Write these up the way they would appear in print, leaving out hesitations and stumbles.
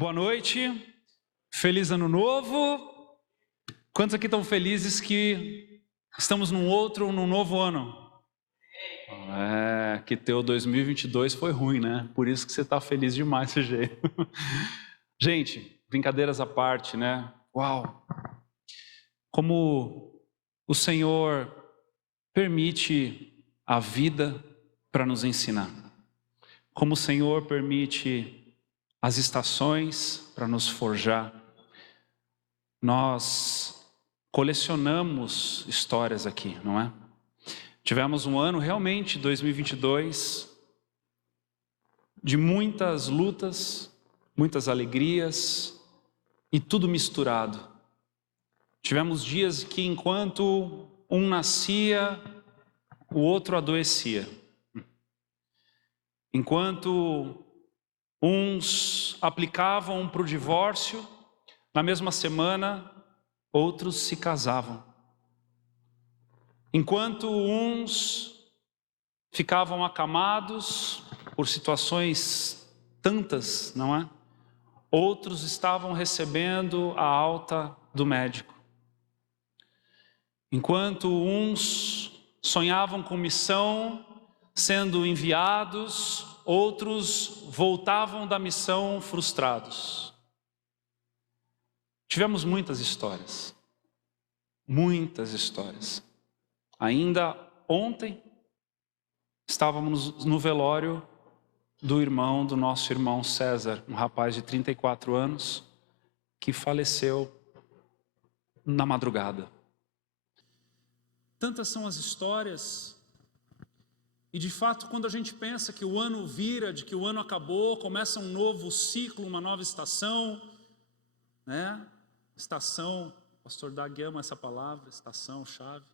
Boa noite, feliz ano novo. Quantos aqui estão felizes que estamos num novo ano? Que teu 2022 foi ruim, né? Por isso que você está feliz demais desse jeito. Gente, brincadeiras à parte, né? Uau! Como o Senhor permite a vida para nos ensinar. Como o Senhor permite as estações para nos forjar. Nós colecionamos histórias aqui, não é? Tivemos um ano realmente, 2022, de muitas lutas, muitas alegrias e tudo misturado. Tivemos dias que enquanto um nascia, o outro adoecia. Enquanto uns aplicavam para o divórcio, na mesma semana, outros se casavam. Enquanto uns ficavam acamados por situações tantas, não é? Outros estavam recebendo a alta do médico. Enquanto uns sonhavam com missão, sendo enviados, outros voltavam da missão frustrados. Tivemos muitas histórias. Muitas histórias. Ainda ontem, estávamos no velório do nosso irmão César, um rapaz de 34 anos, que faleceu na madrugada. Tantas são as histórias, e de fato, quando a gente pensa que o ano vira, de que o ano acabou, começa um novo ciclo, uma nova estação, né? Estação, o pastor Dag ama essa palavra, estação, chave.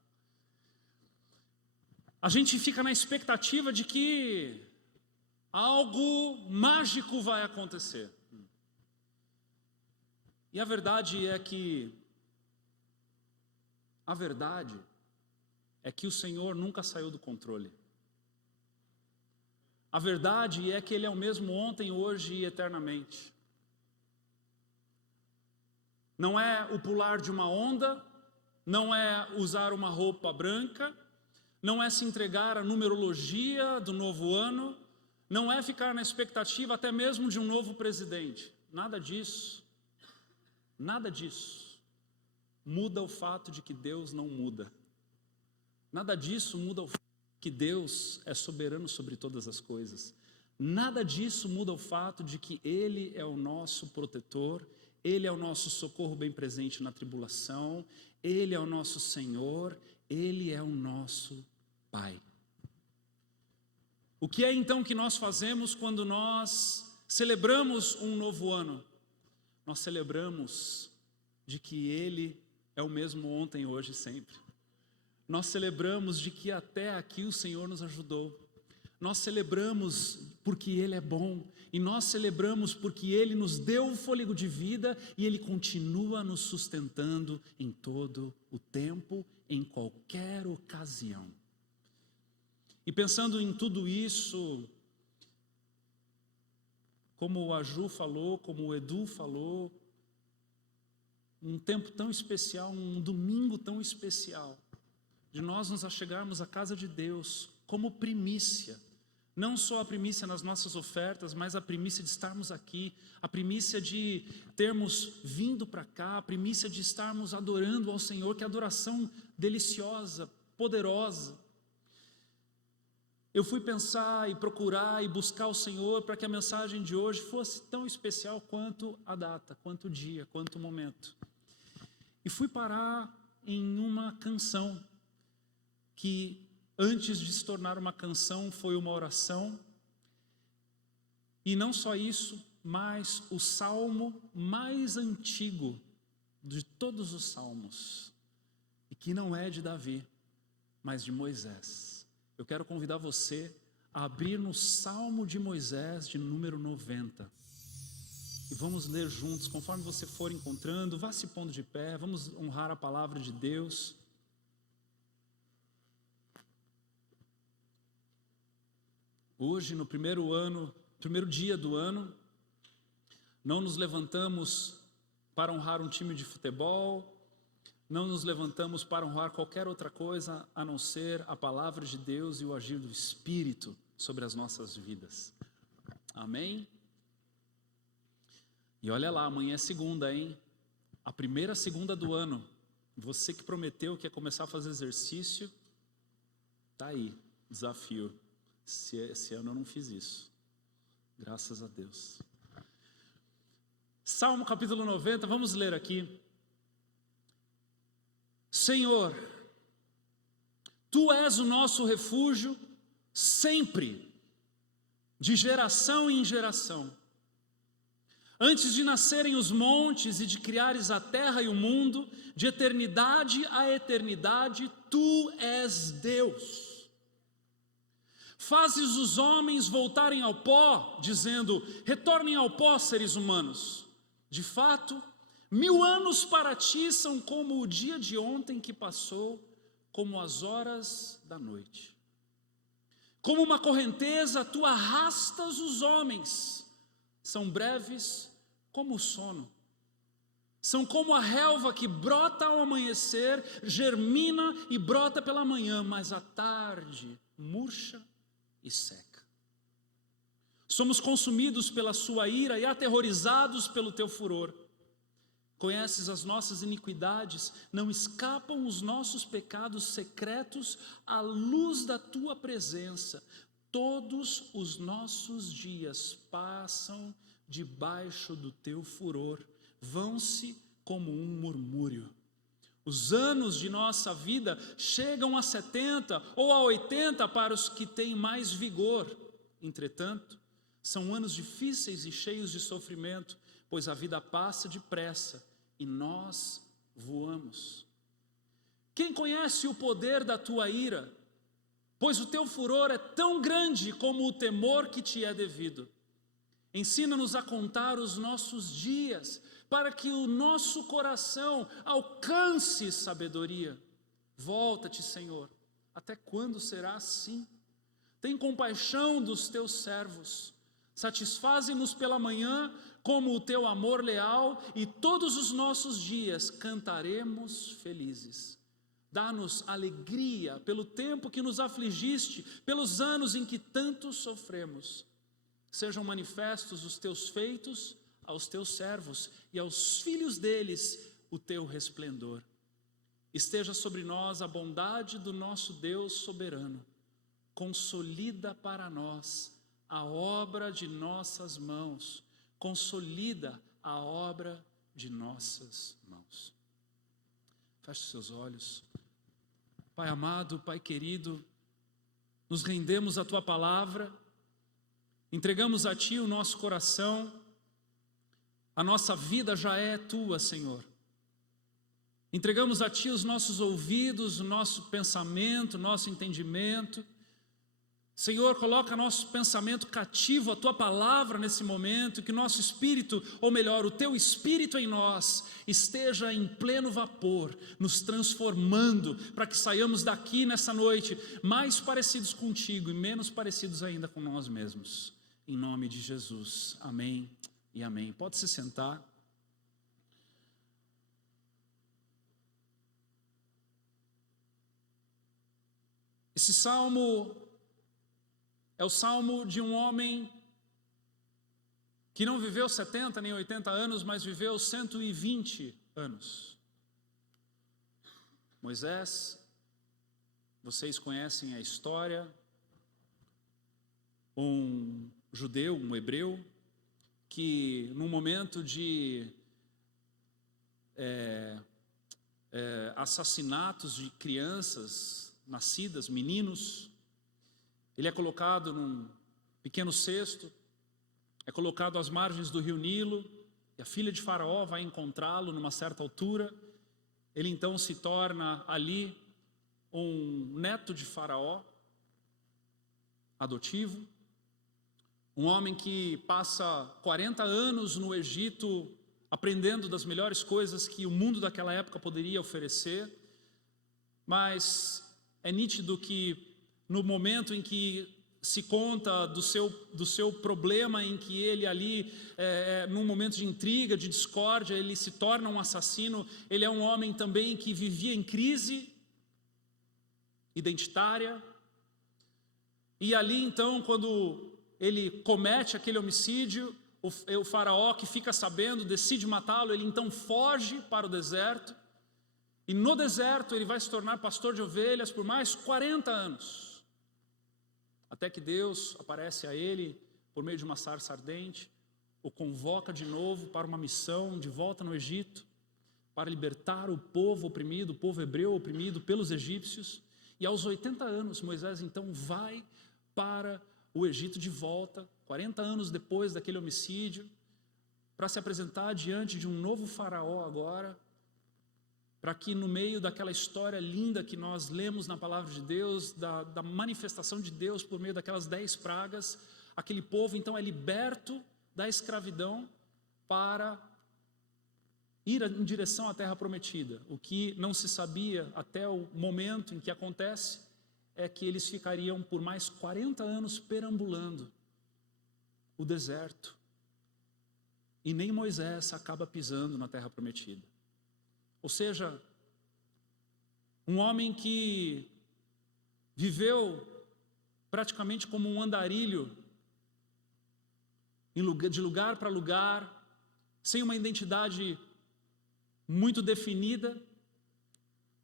A gente fica na expectativa de que algo mágico vai acontecer. E a verdade é que o Senhor nunca saiu do controle. A verdade é que Ele é o mesmo ontem, hoje e eternamente. Não é o pular de uma onda, não é usar uma roupa branca, não é se entregar à numerologia do novo ano, não é ficar na expectativa até mesmo de um novo presidente. Nada disso muda o fato de que Deus não muda. Nada disso muda o fato de que Deus é soberano sobre todas as coisas. Nada disso muda o fato de que Ele é o nosso protetor, Ele é o nosso socorro bem presente na tribulação, Ele é o nosso Senhor, Ele é o nosso Pai. O que é então que nós fazemos quando nós celebramos um novo ano? Nós celebramos de que Ele é o mesmo ontem, hoje e sempre. Nós celebramos de que até aqui o Senhor nos ajudou. Nós celebramos porque Ele é bom. E nós celebramos porque Ele nos deu o fôlego de vida e Ele continua nos sustentando em todo o tempo, em qualquer ocasião. E pensando em tudo isso, como a Ju falou, como o Edu falou, um tempo tão especial, um domingo tão especial, de nós nos achegarmos à casa de Deus como primícia, não só a primícia nas nossas ofertas, mas a primícia de estarmos aqui, a primícia de termos vindo para cá, a primícia de estarmos adorando ao Senhor, que adoração deliciosa, poderosa. Eu fui pensar e procurar e buscar o Senhor para que a mensagem de hoje fosse tão especial quanto a data, quanto o dia, quanto o momento. E fui parar em uma canção que antes de se tornar uma canção foi uma oração. E não só isso, mas o salmo mais antigo de todos os salmos, e que não é de Davi, mas de Moisés. Eu quero convidar você a abrir no Salmo de Moisés, de número 90. E vamos ler juntos, conforme você for encontrando, vá se pondo de pé, vamos honrar a palavra de Deus. Hoje, no primeiro dia do ano, não nos levantamos para honrar um time de futebol, não nos levantamos para honrar qualquer outra coisa a não ser a palavra de Deus e o agir do Espírito sobre as nossas vidas. Amém? E olha lá, amanhã é segunda, hein? A primeira segunda do ano. Você que prometeu que ia começar a fazer exercício, tá aí, desafio. Esse ano eu não fiz isso. Graças a Deus. Salmo capítulo 90, vamos ler aqui. Senhor, Tu és o nosso refúgio sempre, de geração em geração. Antes de nascerem os montes e de criares a terra e o mundo, de eternidade a eternidade, Tu és Deus. Fazes os homens voltarem ao pó, dizendo, retornem ao pó, seres humanos. De fato, 1000 anos para Ti são como o dia de ontem que passou, como as horas da noite. Como uma correnteza, Tu arrastas os homens. São breves como o sono. São como a relva que brota ao amanhecer, germina e brota pela manhã, mas à tarde murcha e seca. Somos consumidos pela Sua ira e aterrorizados pelo Teu furor. Conheces as nossas iniquidades, não escapam os nossos pecados secretos à luz da Tua presença. Todos os nossos dias passam debaixo do Teu furor, vão-se como um murmúrio. Os anos de nossa vida chegam a 70 ou a 80 para os que têm mais vigor. Entretanto, são anos difíceis e cheios de sofrimento, pois a vida passa depressa e nós voamos. Quem conhece o poder da Tua ira? Pois o Teu furor é tão grande como o temor que Te é devido. Ensina-nos a contar os nossos dias, para que o nosso coração alcance sabedoria. Volta-te, Senhor, até quando será assim? Tem compaixão dos Teus servos, satisfaze-nos pela manhã como o Teu amor leal, e todos os nossos dias cantaremos felizes. Dá-nos alegria pelo tempo que nos afligiste, pelos anos em que tanto sofremos. Sejam manifestos os Teus feitos aos Teus servos e aos filhos deles o Teu resplendor. Esteja sobre nós a bondade do nosso Deus soberano. Consolida para nós a obra de nossas mãos. Consolida a obra de nossas mãos. Feche seus olhos. Pai amado, Pai querido, nos rendemos à Tua palavra, entregamos a Ti o nosso coração, a nossa vida já é Tua, Senhor. Entregamos a Ti os nossos ouvidos, o nosso pensamento, o nosso entendimento. Senhor, coloca nosso pensamento cativo à Tua palavra nesse momento, que nosso espírito, ou melhor, o Teu espírito em nós, esteja em pleno vapor, nos transformando, para que saiamos daqui nessa noite mais parecidos contigo e menos parecidos ainda com nós mesmos. Em nome de Jesus, amém e amém. Pode se sentar. Esse salmo é o salmo de um homem que não viveu 70 nem 80 anos, mas viveu 120 anos. Moisés, vocês conhecem a história, um judeu, um hebreu, que num momento de assassinatos de crianças nascidas, meninos, ele é colocado num pequeno cesto, é colocado às margens do rio Nilo, e a filha de Faraó vai encontrá-lo numa certa altura. Ele então se torna ali um neto de Faraó, adotivo, um homem que passa 40 anos no Egito, aprendendo das melhores coisas que o mundo daquela época poderia oferecer, mas é nítido que no momento em que se conta do seu problema em que ele ali, num momento de intriga, de discórdia, ele se torna um assassino. Ele é um homem também que vivia em crise identitária. E ali então, quando ele comete aquele homicídio, o faraó, que fica sabendo, decide matá-lo. Ele então foge para o deserto. E no deserto ele vai se tornar pastor de ovelhas por mais 40 anos. Até que Deus aparece a ele por meio de uma sarça ardente, o convoca de novo para uma missão de volta no Egito, para libertar o povo oprimido, o povo hebreu oprimido pelos egípcios. E aos 80 anos, Moisés então vai para o Egito de volta, 40 anos depois daquele homicídio, para se apresentar diante de um novo faraó agora, para que no meio daquela história linda que nós lemos na palavra de Deus, da manifestação de Deus por meio daquelas 10 pragas, aquele povo então é liberto da escravidão para ir em direção à terra prometida. O que não se sabia até o momento em que acontece é que eles ficariam por mais 40 anos perambulando o deserto, e nem Moisés acaba pisando na terra prometida. Ou seja, um homem que viveu praticamente como um andarilho, de lugar para lugar, sem uma identidade muito definida,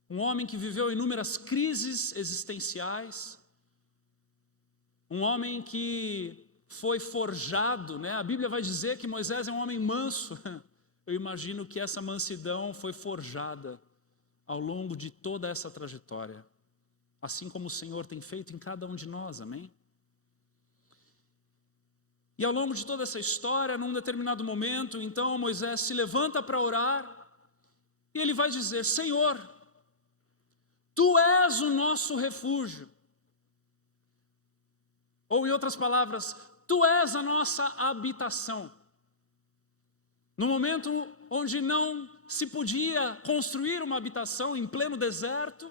um homem que viveu inúmeras crises existenciais, um homem que foi forjado, né? A Bíblia vai dizer que Moisés é um homem manso. Eu imagino que essa mansidão foi forjada ao longo de toda essa trajetória, assim como o Senhor tem feito em cada um de nós, amém? E ao longo de toda essa história, num determinado momento, então Moisés se levanta para orar, e ele vai dizer: Senhor, Tu és o nosso refúgio. Ou em outras palavras, Tu és a nossa habitação. No momento onde não se podia construir uma habitação em pleno deserto,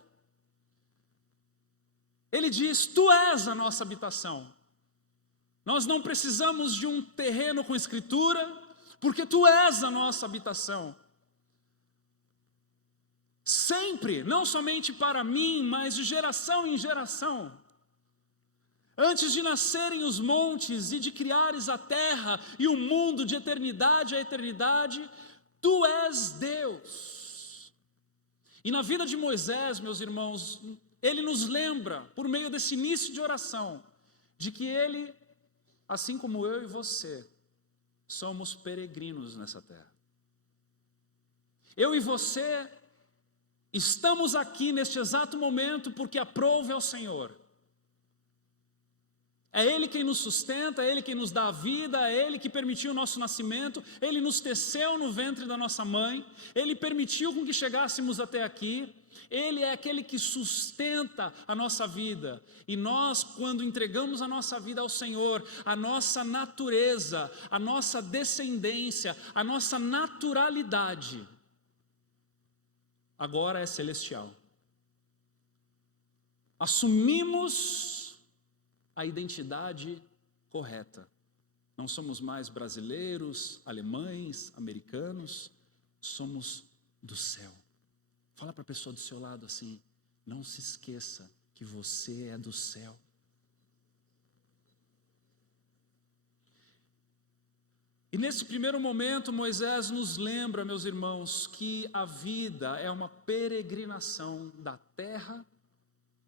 ele diz: Tu és a nossa habitação. Nós não precisamos de um terreno com escritura, porque Tu és a nossa habitação. Sempre, não somente para mim, mas de geração em geração. Antes de nascerem os montes e de criares a terra e o mundo de eternidade a eternidade, Tu és Deus. E na vida de Moisés, meus irmãos, ele nos lembra, por meio desse início de oração, de que ele, assim como eu e você, somos peregrinos nessa terra. Eu e você estamos aqui neste exato momento porque aprouve ao Senhor. É Ele quem nos sustenta, é Ele quem nos dá a vida, é Ele que permitiu o nosso nascimento, Ele nos teceu no ventre da nossa mãe, Ele permitiu com que chegássemos até aqui, Ele é aquele que sustenta a nossa vida. E nós, quando entregamos a nossa vida ao Senhor, a nossa natureza, a nossa descendência, a nossa naturalidade, agora é celestial. Assumimos a identidade correta. Não somos mais brasileiros, alemães, americanos, somos do céu. Fala para a pessoa do seu lado assim: não se esqueça que você é do céu. E nesse primeiro momento, Moisés nos lembra, meus irmãos, que a vida é uma peregrinação da terra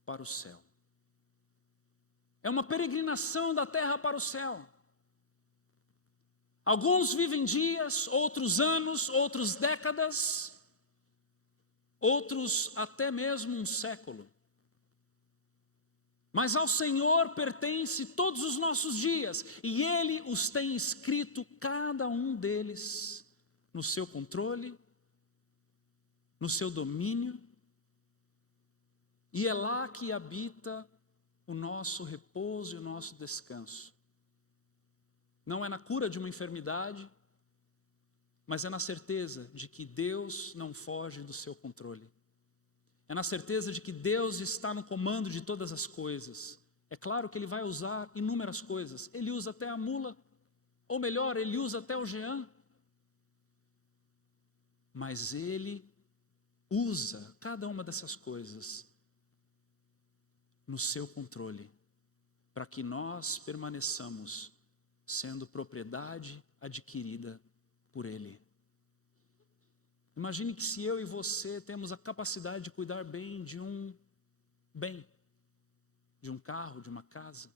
para o céu. É uma peregrinação da terra para o céu. Alguns vivem dias, outros anos, outros décadas, outros até mesmo um século. Mas ao Senhor pertence todos os nossos dias, e Ele os tem escrito, cada um deles, no seu controle, no seu domínio, e é lá que habita o nosso repouso e o nosso descanso. Não é na cura de uma enfermidade, mas é na certeza de que Deus não foge do seu controle. É na certeza de que Deus está no comando de todas as coisas. É claro que ele vai usar inúmeras coisas. Ele usa até a mula, ou melhor, ele usa até o Jean. Mas ele usa cada uma dessas coisas no seu controle, para que nós permaneçamos sendo propriedade adquirida por ele. Imagine que se eu e você temos a capacidade de cuidar bem de um bem, de um carro, de uma casa,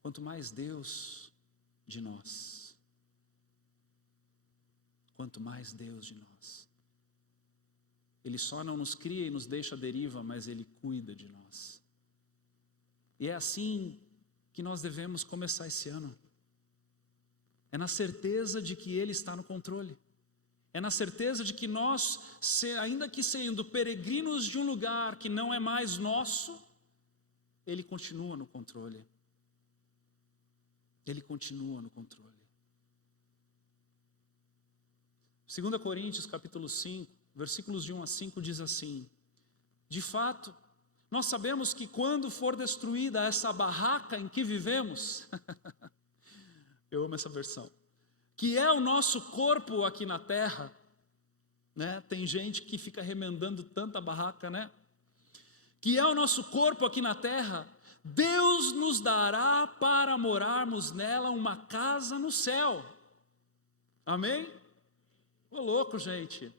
quanto mais Deus de nós. Quanto mais Deus de nós. Ele só não nos cria e nos deixa à deriva, mas Ele cuida de nós. E é assim que nós devemos começar esse ano. É na certeza de que Ele está no controle. É na certeza de que nós, ainda que sendo peregrinos de um lugar que não é mais nosso, Ele continua no controle. Ele continua no controle. 2 Coríntios capítulo 5, versículos de 1 a 5 diz assim: de fato, nós sabemos que quando for destruída essa barraca em que vivemos, eu amo essa versão, que é o nosso corpo aqui na terra, né? Tem gente que fica remendando tanta barraca, né? Que é o nosso corpo aqui na terra, Deus nos dará para morarmos nela uma casa no céu. Amém? Ô louco, gente.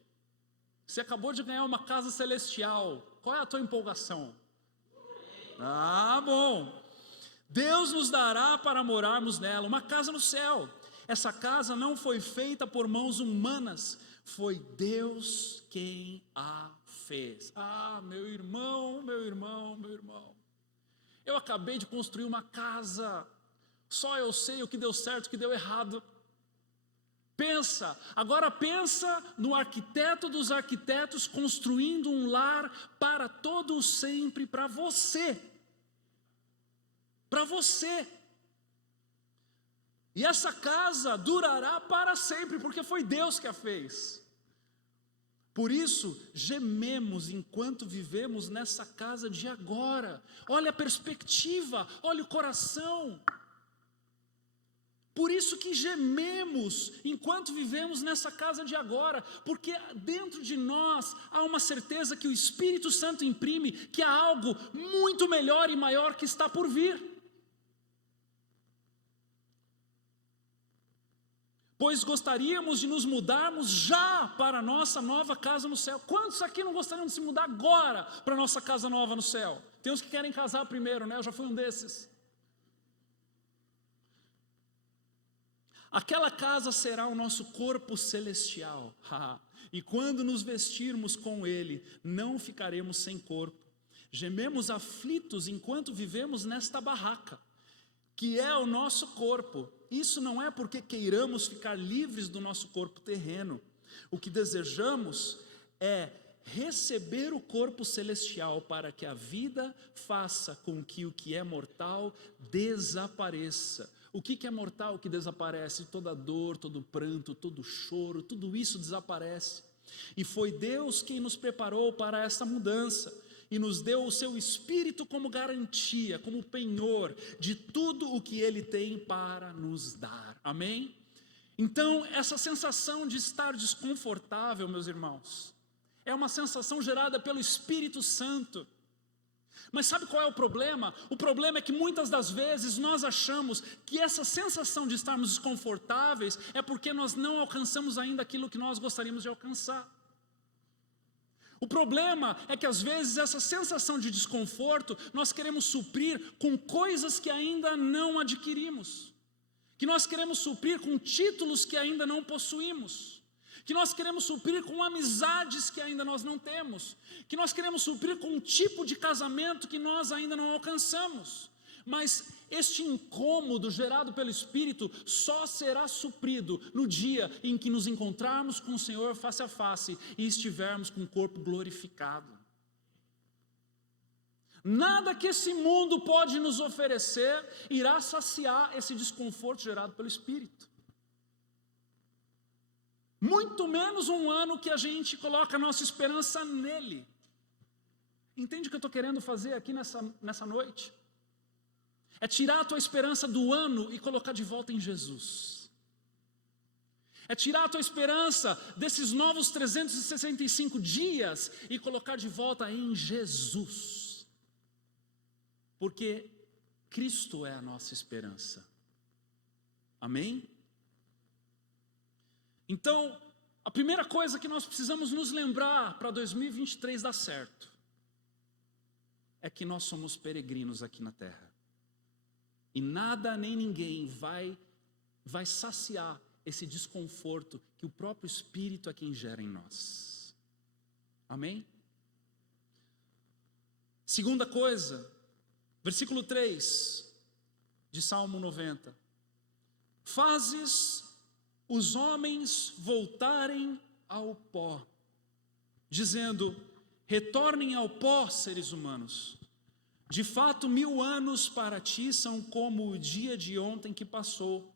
Você acabou de ganhar uma casa celestial. Qual é a tua empolgação? Ah, bom. Deus nos dará para morarmos nela uma casa no céu. Essa casa não foi feita por mãos humanas, foi Deus quem a fez. Ah, meu irmão, meu irmão, meu irmão. Eu acabei de construir uma casa. Só eu sei o que deu certo e o que deu errado. Agora pensa no arquiteto dos arquitetos construindo um lar para todo sempre para você. Para você. E essa casa durará para sempre, porque foi Deus que a fez. Por isso, gememos enquanto vivemos nessa casa de agora. Olha a perspectiva, olha o coração. Por isso que gememos enquanto vivemos nessa casa de agora, porque dentro de nós há uma certeza que o Espírito Santo imprime, que há algo muito melhor e maior que está por vir. Pois gostaríamos de nos mudarmos já para a nossa nova casa no céu. Quantos aqui não gostariam de se mudar agora para a nossa casa nova no céu? Tem uns que querem casar primeiro, né? Eu já fui um desses. Aquela casa será o nosso corpo celestial. E quando nos vestirmos com ele, não ficaremos sem corpo. Gememos aflitos enquanto vivemos nesta barraca, que é o nosso corpo. Isso não é porque queiramos ficar livres do nosso corpo terreno. O que desejamos é receber o corpo celestial para que a vida faça com que o que é mortal desapareça. O que é mortal, o que desaparece? Toda dor, todo pranto, todo choro, tudo isso desaparece. E foi Deus quem nos preparou para essa mudança e nos deu o seu Espírito como garantia, como penhor de tudo o que Ele tem para nos dar. Amém? Então, essa sensação de estar desconfortável, meus irmãos, é uma sensação gerada pelo Espírito Santo. Mas sabe qual é o problema? O problema é que muitas das vezes nós achamos que essa sensação de estarmos desconfortáveis é porque nós não alcançamos ainda aquilo que nós gostaríamos de alcançar. O problema é que às vezes essa sensação de desconforto nós queremos suprir com coisas que ainda não adquirimos, que nós queremos suprir com títulos que ainda não possuímos, que nós queremos suprir com amizades que ainda nós não temos, que nós queremos suprir com um tipo de casamento que nós ainda não alcançamos. Mas este incômodo gerado pelo Espírito só será suprido no dia em que nos encontrarmos com o Senhor face a face e estivermos com o corpo glorificado. Nada que esse mundo pode nos oferecer irá saciar esse desconforto gerado pelo Espírito. Muito menos um ano que a gente coloca a nossa esperança nele. Entende o que eu estou querendo fazer aqui nessa noite? É tirar a tua esperança do ano e colocar de volta em Jesus. É tirar a tua esperança desses novos 365 dias e colocar de volta em Jesus. Porque Cristo é a nossa esperança. Amém? Então, a primeira coisa que nós precisamos nos lembrar para 2023 dar certo é que nós somos peregrinos aqui na terra. E nada nem ninguém vai saciar esse desconforto que o próprio Espírito é quem gera em nós. Amém? Segunda coisa, versículo 3 de Salmo 90. Fazes os homens voltarem ao pó, dizendo: retornem ao pó, seres humanos. De fato, 1000 anos para ti são como o dia de ontem que passou,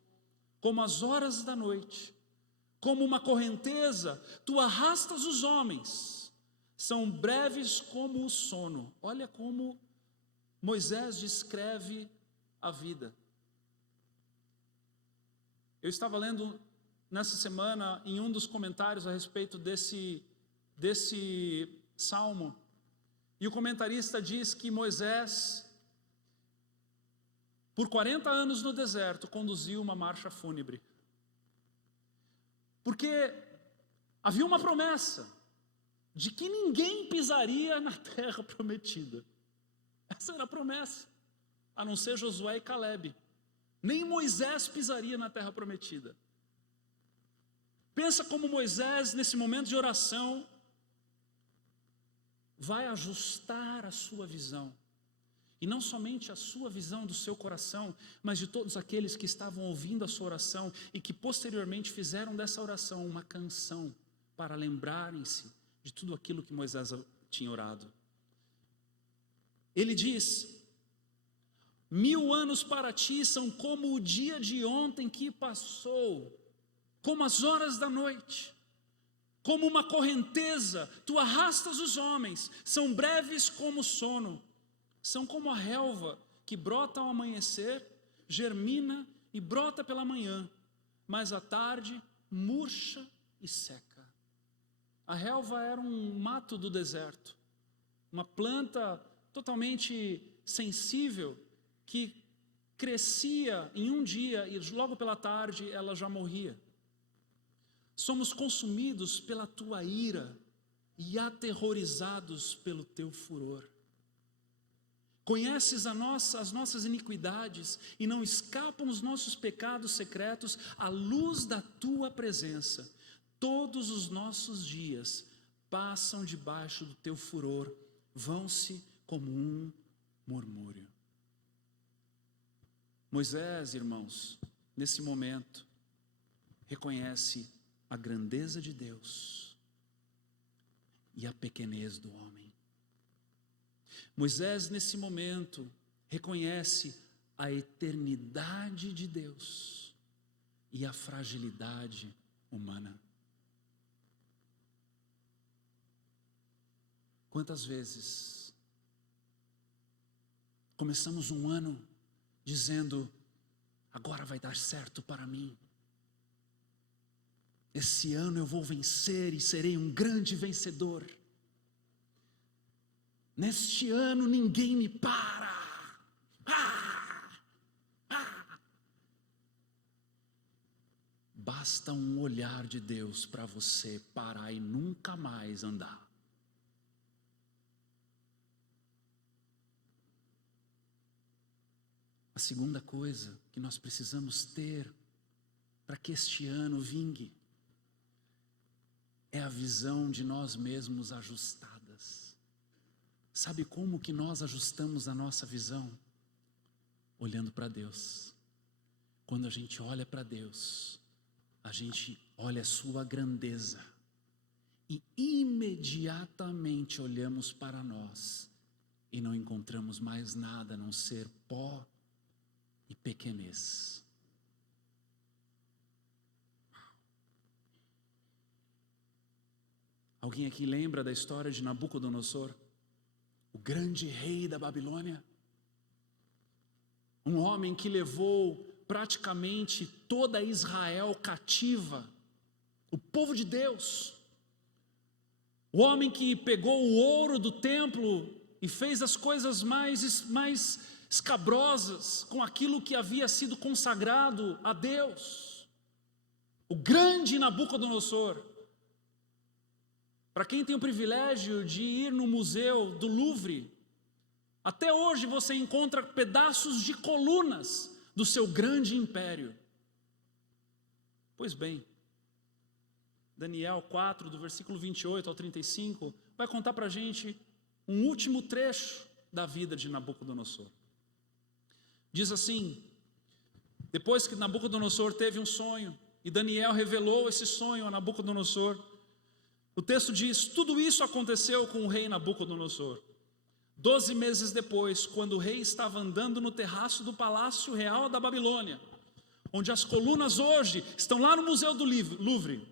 como as horas da noite. Como uma correnteza, tu arrastas os homens, são breves como o sono. Olha como Moisés descreve a vida. Eu estava lendo nessa semana, em um dos comentários a respeito desse salmo, e o comentarista diz que Moisés, por 40 anos no deserto, conduziu uma marcha fúnebre. Porque havia uma promessa de que ninguém pisaria na terra prometida. Essa era a promessa, a não ser Josué e Calebe. Nem Moisés pisaria na terra prometida. Pensa como Moisés, nesse momento de oração, vai ajustar a sua visão. E não somente a sua visão do seu coração, mas de todos aqueles que estavam ouvindo a sua oração e que posteriormente fizeram dessa oração uma canção para lembrarem-se de tudo aquilo que Moisés tinha orado. Ele diz: 1000 anos para ti são como o dia de ontem que passou, como as horas da noite. Como uma correnteza, tu arrastas os homens, são breves como o sono, são como a relva que brota ao amanhecer, germina e brota pela manhã, mas à tarde murcha e seca. A relva era um mato do deserto, uma planta totalmente sensível que crescia em um dia e logo pela tarde ela já morria. Somos consumidos pela tua ira e aterrorizados pelo teu furor. Conheces as nossas iniquidades e não escapam os nossos pecados secretos à luz da tua presença. Todos os nossos dias passam debaixo do teu furor, vão-se como um murmúrio. Moisés, irmãos, nesse momento, reconhece a grandeza de Deus e a pequenez do homem. Moisés, nesse momento, reconhece a eternidade de Deus e a fragilidade humana. Quantas vezes começamos um ano dizendo: agora vai dar certo para mim. Esse ano eu vou vencer e serei um grande vencedor. Neste ano ninguém me para. Basta um olhar de Deus para você parar e nunca mais andar. A segunda coisa que nós precisamos ter para que este ano vingue é a visão de nós mesmos ajustadas. Sabe como que nós ajustamos a nossa visão? Olhando para Deus. Quando a gente olha para Deus, a gente olha a sua grandeza e imediatamente olhamos para nós e não encontramos mais nada a não ser pó e pequenez. Alguém aqui lembra da história de Nabucodonosor, o grande rei da Babilônia? Um homem que levou praticamente toda Israel cativa, o povo de Deus. O homem que pegou o ouro do templo e fez as coisas mais escabrosas com aquilo que havia sido consagrado a Deus. O grande Nabucodonosor. Para quem tem o privilégio de ir no museu do Louvre, até hoje você encontra pedaços de colunas do seu grande império. Pois bem, Daniel 4, do versículo 28 ao 35, vai contar para a gente um último trecho da vida de Nabucodonosor. Diz assim: depois que Nabucodonosor teve um sonho, e Daniel revelou esse sonho a Nabucodonosor, o texto diz: tudo isso aconteceu com o rei Nabucodonosor. 12 meses depois, quando o rei estava andando no terraço do palácio real da Babilônia, onde as colunas hoje estão lá no Museu do Louvre,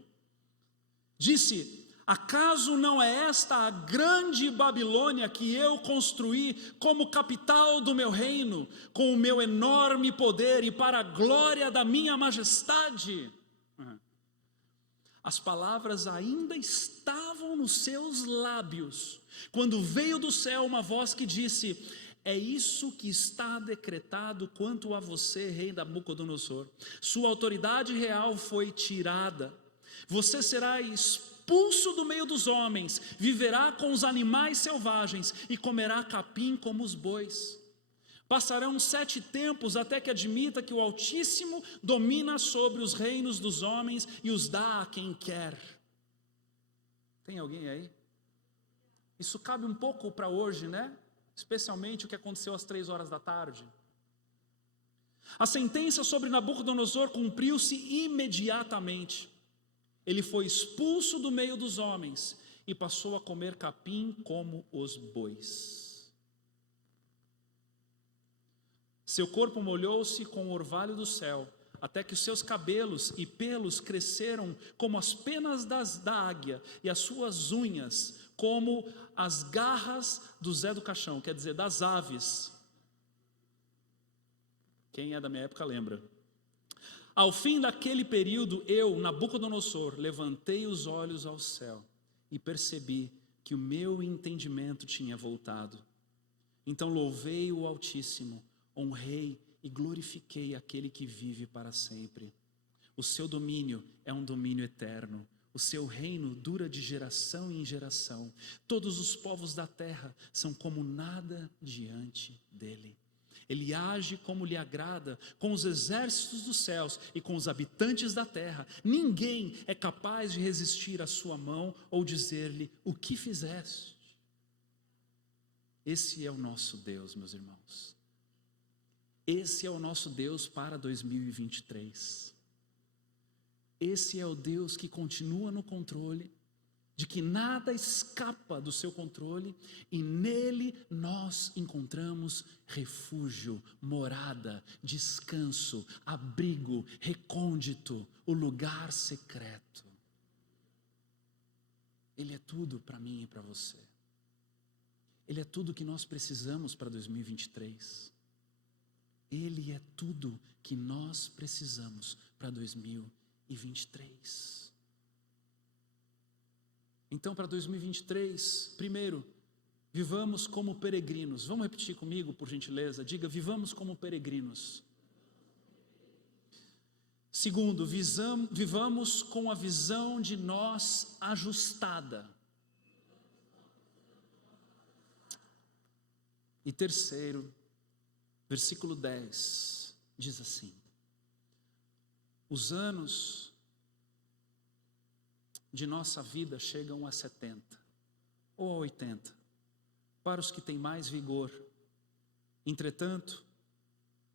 disse: acaso não é esta a grande Babilônia que eu construí como capital do meu reino, com o meu enorme poder e para a glória da minha majestade? As palavras ainda estavam nos seus lábios, quando veio do céu uma voz que disse: é isso que está decretado quanto a você, rei Nabucodonosor. Sua autoridade real foi tirada. Você será expulso do meio dos homens, viverá com os animais selvagens e comerá capim como os bois. Passarão 7 tempos até que admita que o Altíssimo domina sobre os reinos dos homens e os dá a quem quer. Tem alguém aí? Isso cabe um pouco para hoje, né? Especialmente o que aconteceu às 3 horas da tarde. A sentença sobre Nabucodonosor cumpriu-se imediatamente. Ele foi expulso do meio dos homens e passou a comer capim como os bois. Seu corpo molhou-se com o orvalho do céu, até que os seus cabelos e pelos cresceram como as penas da águia, e as suas unhas como as garras do Zé do Caixão, quer dizer, das aves. Quem é da minha época lembra. Ao fim daquele período, eu, Nabucodonosor, levantei os olhos ao céu e percebi que o meu entendimento tinha voltado. Então louvei o Altíssimo, honrei e glorifiquei aquele que vive para sempre. O seu domínio é um domínio eterno. O seu reino dura de geração em geração. Todos os povos da terra são como nada diante dele. Ele age como lhe agrada com os exércitos dos céus e com os habitantes da terra. Ninguém é capaz de resistir à sua mão ou dizer-lhe: o que fizeste? Esse é o nosso Deus, meus irmãos. Esse é o nosso Deus para 2023. Esse é o Deus que continua no controle, de que nada escapa do seu controle, e nele nós encontramos refúgio, morada, descanso, abrigo, recôndito, o lugar secreto. Ele é tudo para mim e para você. Ele é tudo que nós precisamos para 2023. Ele é tudo que nós precisamos para 2023. Então, para 2023, primeiro, vivamos como peregrinos. Vamos repetir comigo, por gentileza? Diga: vivamos como peregrinos. Segundo, vivamos com a visão de nós ajustada. E terceiro, versículo 10, diz assim: os anos de nossa vida chegam a 70 ou a 80, para os que têm mais vigor. Entretanto,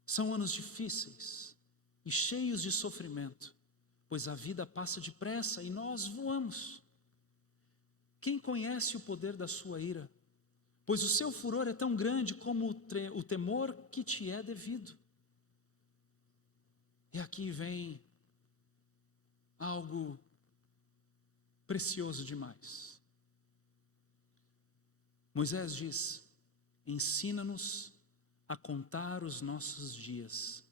são anos difíceis e cheios de sofrimento, pois a vida passa depressa e nós voamos. Quem conhece o poder da sua ira? Pois o seu furor é tão grande como o temor que te é devido. E aqui vem algo precioso demais. Moisés diz: ensina-nos a contar os nossos dias,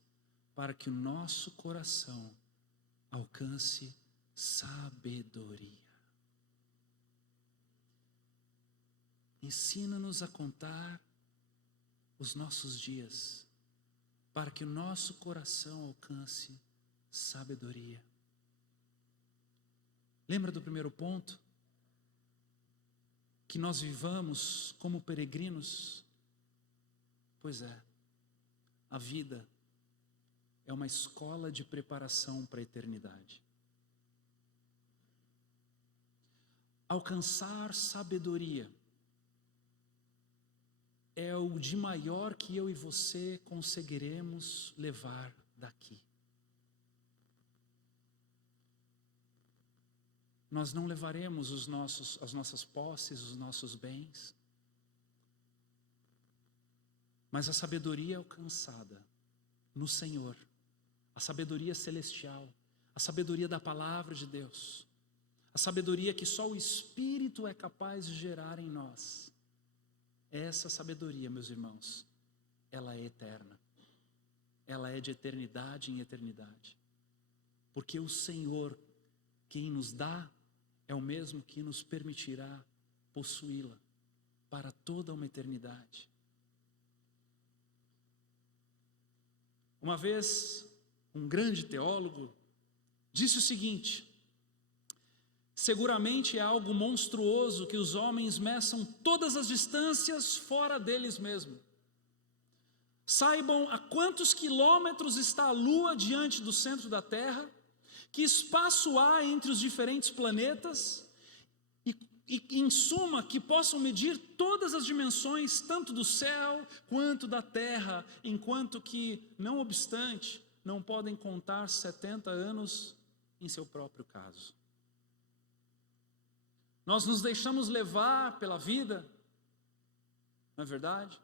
para que o nosso coração alcance sabedoria. Ensina-nos a contar os nossos dias, para que o nosso coração alcance sabedoria. Lembra do primeiro ponto? Que nós vivamos como peregrinos? Pois é, a vida é uma escola de preparação para a eternidade. Alcançar sabedoria é o de maior que eu e você conseguiremos levar daqui. Nós não levaremos as nossas posses, os nossos bens, mas a sabedoria alcançada no Senhor, a sabedoria celestial, a sabedoria da palavra de Deus, a sabedoria que só o Espírito é capaz de gerar em nós. Essa sabedoria, meus irmãos, ela é eterna. Ela é de eternidade em eternidade. Porque o Senhor, quem nos dá, é o mesmo que nos permitirá possuí-la para toda uma eternidade. Uma vez, um grande teólogo disse o seguinte: seguramente é algo monstruoso que os homens meçam todas as distâncias fora deles mesmos. Saibam a quantos quilômetros está a Lua diante do centro da Terra, que espaço há entre os diferentes planetas, e em suma, que possam medir todas as dimensões, tanto do céu quanto da terra, enquanto que, não obstante, não podem contar 70 anos em seu próprio caso. Nós nos deixamos levar pela vida, não é verdade?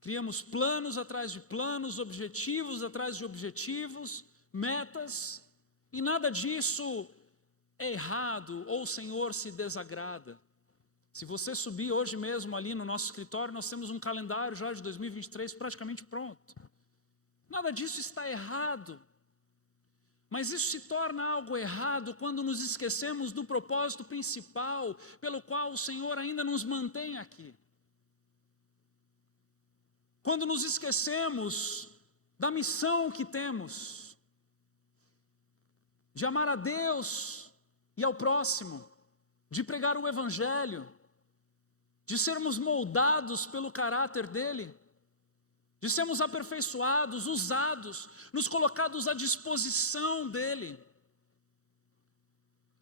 Criamos planos atrás de planos, objetivos atrás de objetivos, metas, e nada disso é errado ou o Senhor se desagrada. Se você subir hoje mesmo ali no nosso escritório, nós temos um calendário já de 2023 praticamente pronto. Nada disso está errado. Mas isso se torna algo errado quando nos esquecemos do propósito principal pelo qual o Senhor ainda nos mantém aqui. Quando nos esquecemos da missão que temos, de amar a Deus e ao próximo, de pregar o Evangelho, de sermos moldados pelo caráter dele, de sermos aperfeiçoados, usados, nos colocados à disposição dele.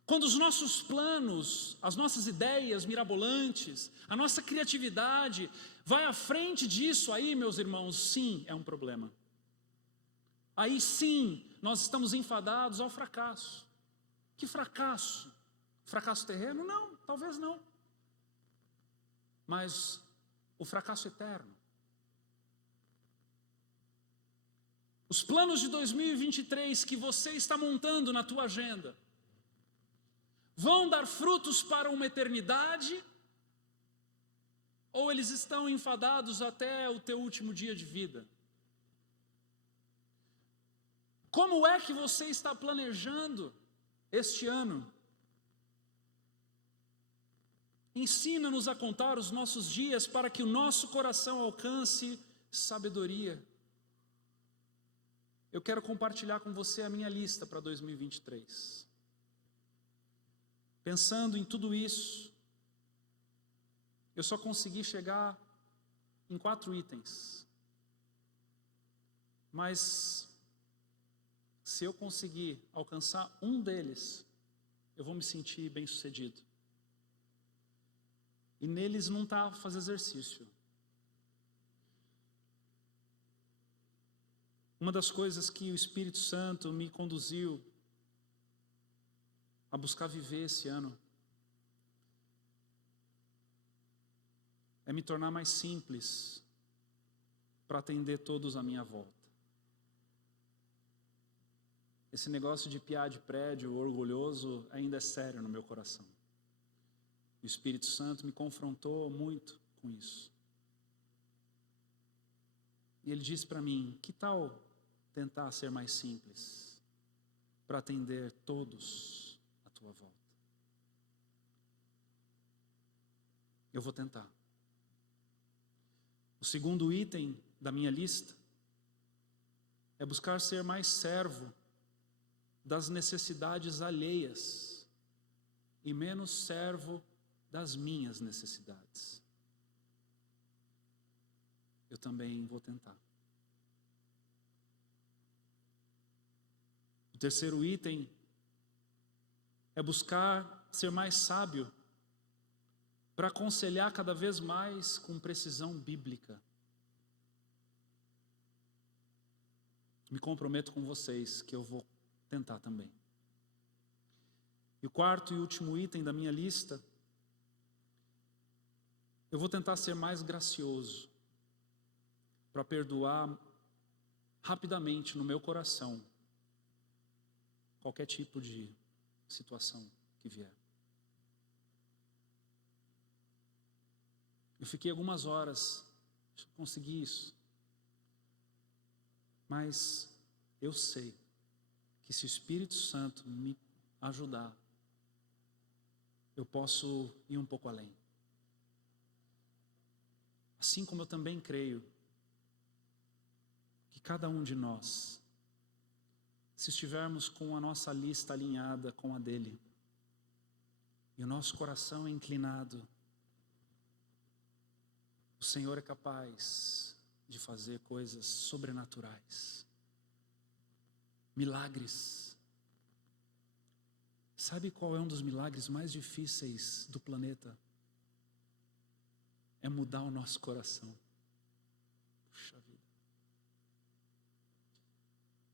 Quando os nossos planos, as nossas ideias mirabolantes, a nossa criatividade vai à frente disso, aí, meus irmãos, sim, é um problema. Aí sim, nós estamos enfadados ao fracasso. Que fracasso? Fracasso terreno? Não, talvez não. Mas o fracasso eterno. Os planos de 2023 que você está montando na tua agenda vão dar frutos para uma eternidade? Ou eles estão enfadados até o teu último dia de vida? Como é que você está planejando este ano? Ensina-nos a contar os nossos dias para que o nosso coração alcance sabedoria. Eu quero compartilhar com você a minha lista para 2023. Pensando em tudo isso, eu só consegui chegar em 4 itens. Mas se eu conseguir alcançar um deles, eu vou me sentir bem-sucedido. E neles não está fazer exercício. Uma das coisas que o Espírito Santo me conduziu a buscar viver esse ano é me tornar mais simples para atender todos à minha volta. Esse negócio de piar de prédio orgulhoso ainda é sério no meu coração. O Espírito Santo me confrontou muito com isso. E ele disse para mim: que tal tentar ser mais simples, para atender todos à tua volta? Eu vou tentar. O segundo item da minha lista é buscar ser mais servo das necessidades alheias e menos servo das minhas necessidades. Eu também vou tentar. O terceiro item é buscar ser mais sábio para aconselhar cada vez mais com precisão bíblica. Me comprometo com vocês que eu vou tentar também. E o quarto e último item da minha lista, eu vou tentar ser mais gracioso para perdoar rapidamente no meu coração qualquer tipo de situação que vier. Eu fiquei algumas horas, consegui isso, mas eu sei que se o Espírito Santo me ajudar, eu posso ir um pouco além. Assim como eu também creio que cada um de nós, se estivermos com a nossa lista alinhada com a dele, e o nosso coração é inclinado, o Senhor é capaz de fazer coisas sobrenaturais, milagres. Sabe qual é um dos milagres mais difíceis do planeta? É mudar o nosso coração. Puxa vida.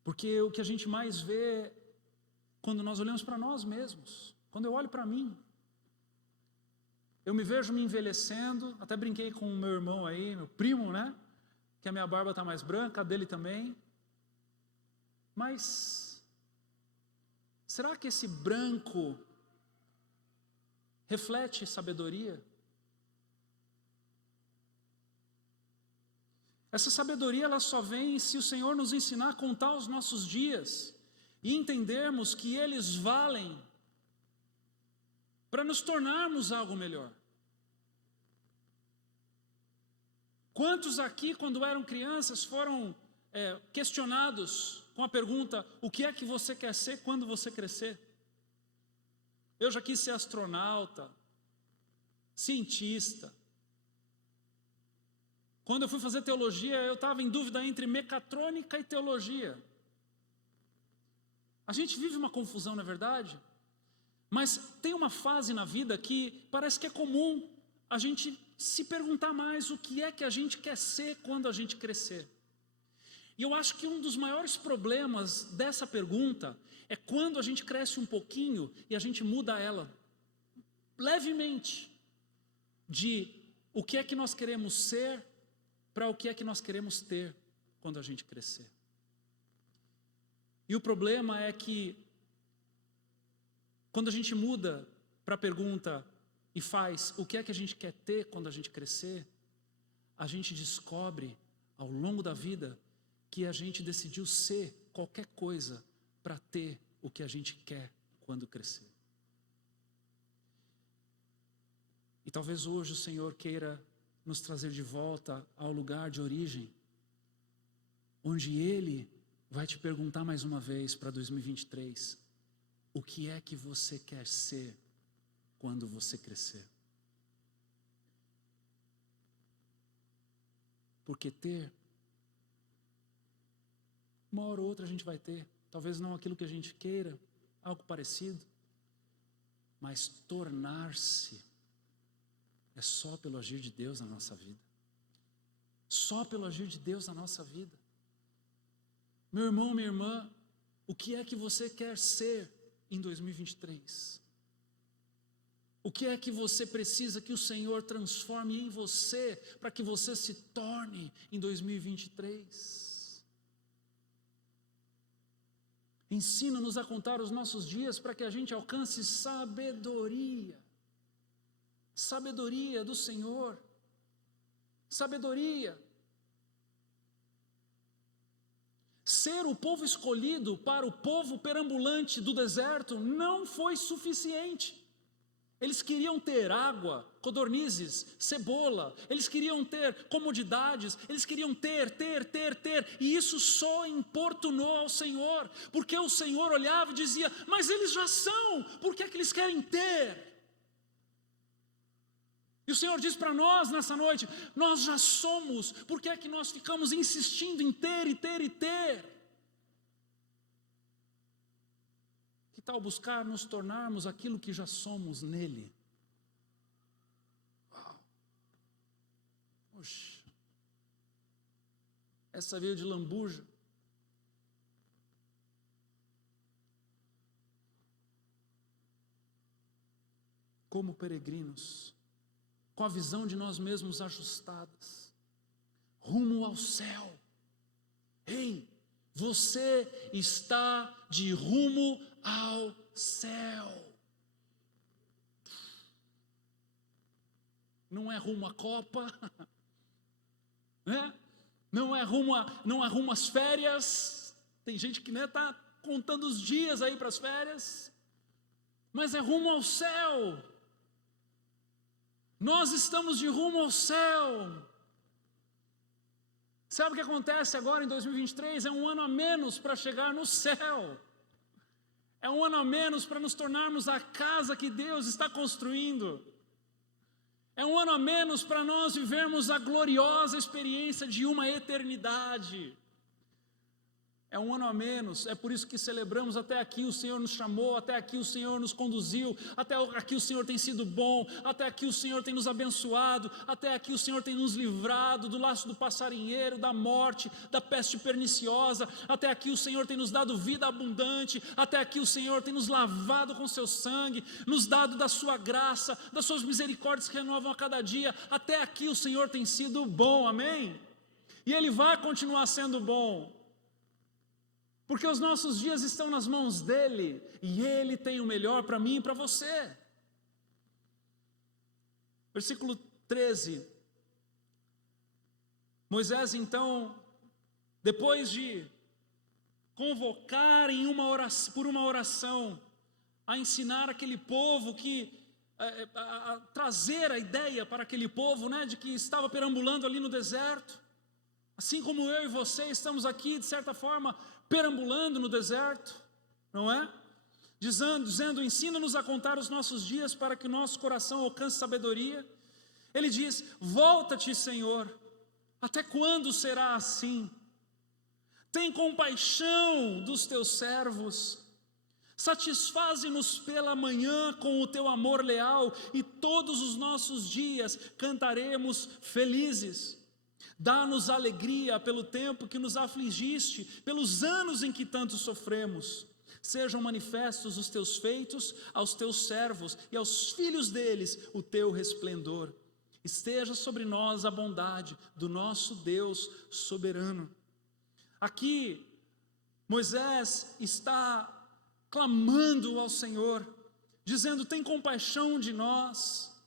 Porque o que a gente mais vê quando nós olhamos para nós mesmos, quando eu olho para mim, eu me vejo me envelhecendo. Até brinquei com o meu irmão aí, meu primo, né? Que a minha barba está mais branca, a dele também. Mas será que esse branco reflete sabedoria? Essa sabedoria ela só vem se o Senhor nos ensinar a contar os nossos dias e entendermos que eles valem para nos tornarmos algo melhor. Quantos aqui, quando eram crianças, foram questionados com a pergunta: o que é que você quer ser quando você crescer? Eu já quis ser astronauta, cientista. Quando eu fui fazer teologia, eu estava em dúvida entre mecatrônica e teologia. A gente vive uma confusão, não é verdade? Mas tem uma fase na vida que parece que é comum a gente se perguntar mais o que é que a gente quer ser quando a gente crescer. E eu acho que um dos maiores problemas dessa pergunta é quando a gente cresce um pouquinho e a gente muda ela levemente de o que é que nós queremos ser para o que é que nós queremos ter quando a gente crescer. E o problema é que quando a gente muda para a pergunta e faz o que é que a gente quer ter quando a gente crescer, a gente descobre ao longo da vida que a gente decidiu ser qualquer coisa para ter o que a gente quer quando crescer. E talvez hoje o Senhor queira nos trazer de volta ao lugar de origem, onde Ele vai te perguntar mais uma vez para 2023, o que é que você quer ser quando você crescer? Porque ter, uma hora ou outra a gente vai ter, talvez não aquilo que a gente queira, algo parecido, mas tornar-se é só pelo agir de Deus na nossa vida. Só pelo agir de Deus na nossa vida. Meu irmão, minha irmã, o que é que você quer ser em 2023? O que é que você precisa que o Senhor transforme em você para que você se torne em 2023? Ensina-nos a contar os nossos dias para que a gente alcance sabedoria. Sabedoria do Senhor. Sabedoria. ser o povo escolhido para o povo perambulante do deserto não foi suficiente. Eles queriam ter água, codornizes, cebola, eles queriam ter comodidades, eles queriam ter, e isso só importunou ao Senhor, porque o Senhor olhava e dizia: mas eles já são, por que é que eles querem ter? E o Senhor diz para nós nessa noite: nós já somos, por que é que nós ficamos insistindo em ter e ter e ter? Que tal buscar nos tornarmos aquilo que já somos nele? Uau. Poxa, essa veio de lambuja. Como peregrinos, com a visão de nós mesmos ajustadas, rumo ao céu. Ei, você está de rumo ao céu. Não é rumo à Copa, né? Não é rumo às férias. Tem gente que está contando os dias aí para as férias, mas é rumo ao céu. Nós estamos de rumo ao céu. Sabe o que acontece agora em 2023? É um ano a menos para chegar no céu. É um ano a menos para nos tornarmos a casa que Deus está construindo. É um ano a menos para nós vivermos a gloriosa experiência de uma eternidade. É um ano a menos, é por isso que celebramos. Até aqui o Senhor nos chamou, até aqui o Senhor nos conduziu, até aqui o Senhor tem sido bom, até aqui o Senhor tem nos abençoado, até aqui o Senhor tem nos livrado do laço do passarinheiro, da morte, da peste perniciosa, até aqui o Senhor tem nos dado vida abundante, até aqui o Senhor tem nos lavado com seu sangue, nos dado da sua graça, das suas misericórdias que renovam a cada dia. Até aqui o Senhor tem sido bom, amém? E Ele vai continuar sendo bom, porque os nossos dias estão nas mãos dEle, e Ele tem o melhor para mim e para você. Versículo 13. Moisés então, depois de convocar por uma oração, a ensinar aquele povo a trazer a ideia para aquele povo, né, de que estava perambulando ali no deserto, assim como eu e você estamos aqui, de certa forma, perambulando no deserto, não é? Dizendo, ensina-nos a contar os nossos dias para que o nosso coração alcance sabedoria. Ele diz: volta-te, Senhor, até quando será assim? Tem compaixão dos teus servos, satisfaze-nos pela manhã com o teu amor leal, e todos os nossos dias cantaremos felizes. Dá-nos alegria pelo tempo que nos afligiste, pelos anos em que tanto sofremos. Sejam manifestos os teus feitos aos teus servos e aos filhos deles o teu resplendor. Esteja sobre nós a bondade do nosso Deus soberano. Aqui, Moisés está clamando ao Senhor, dizendo: tem compaixão de nós,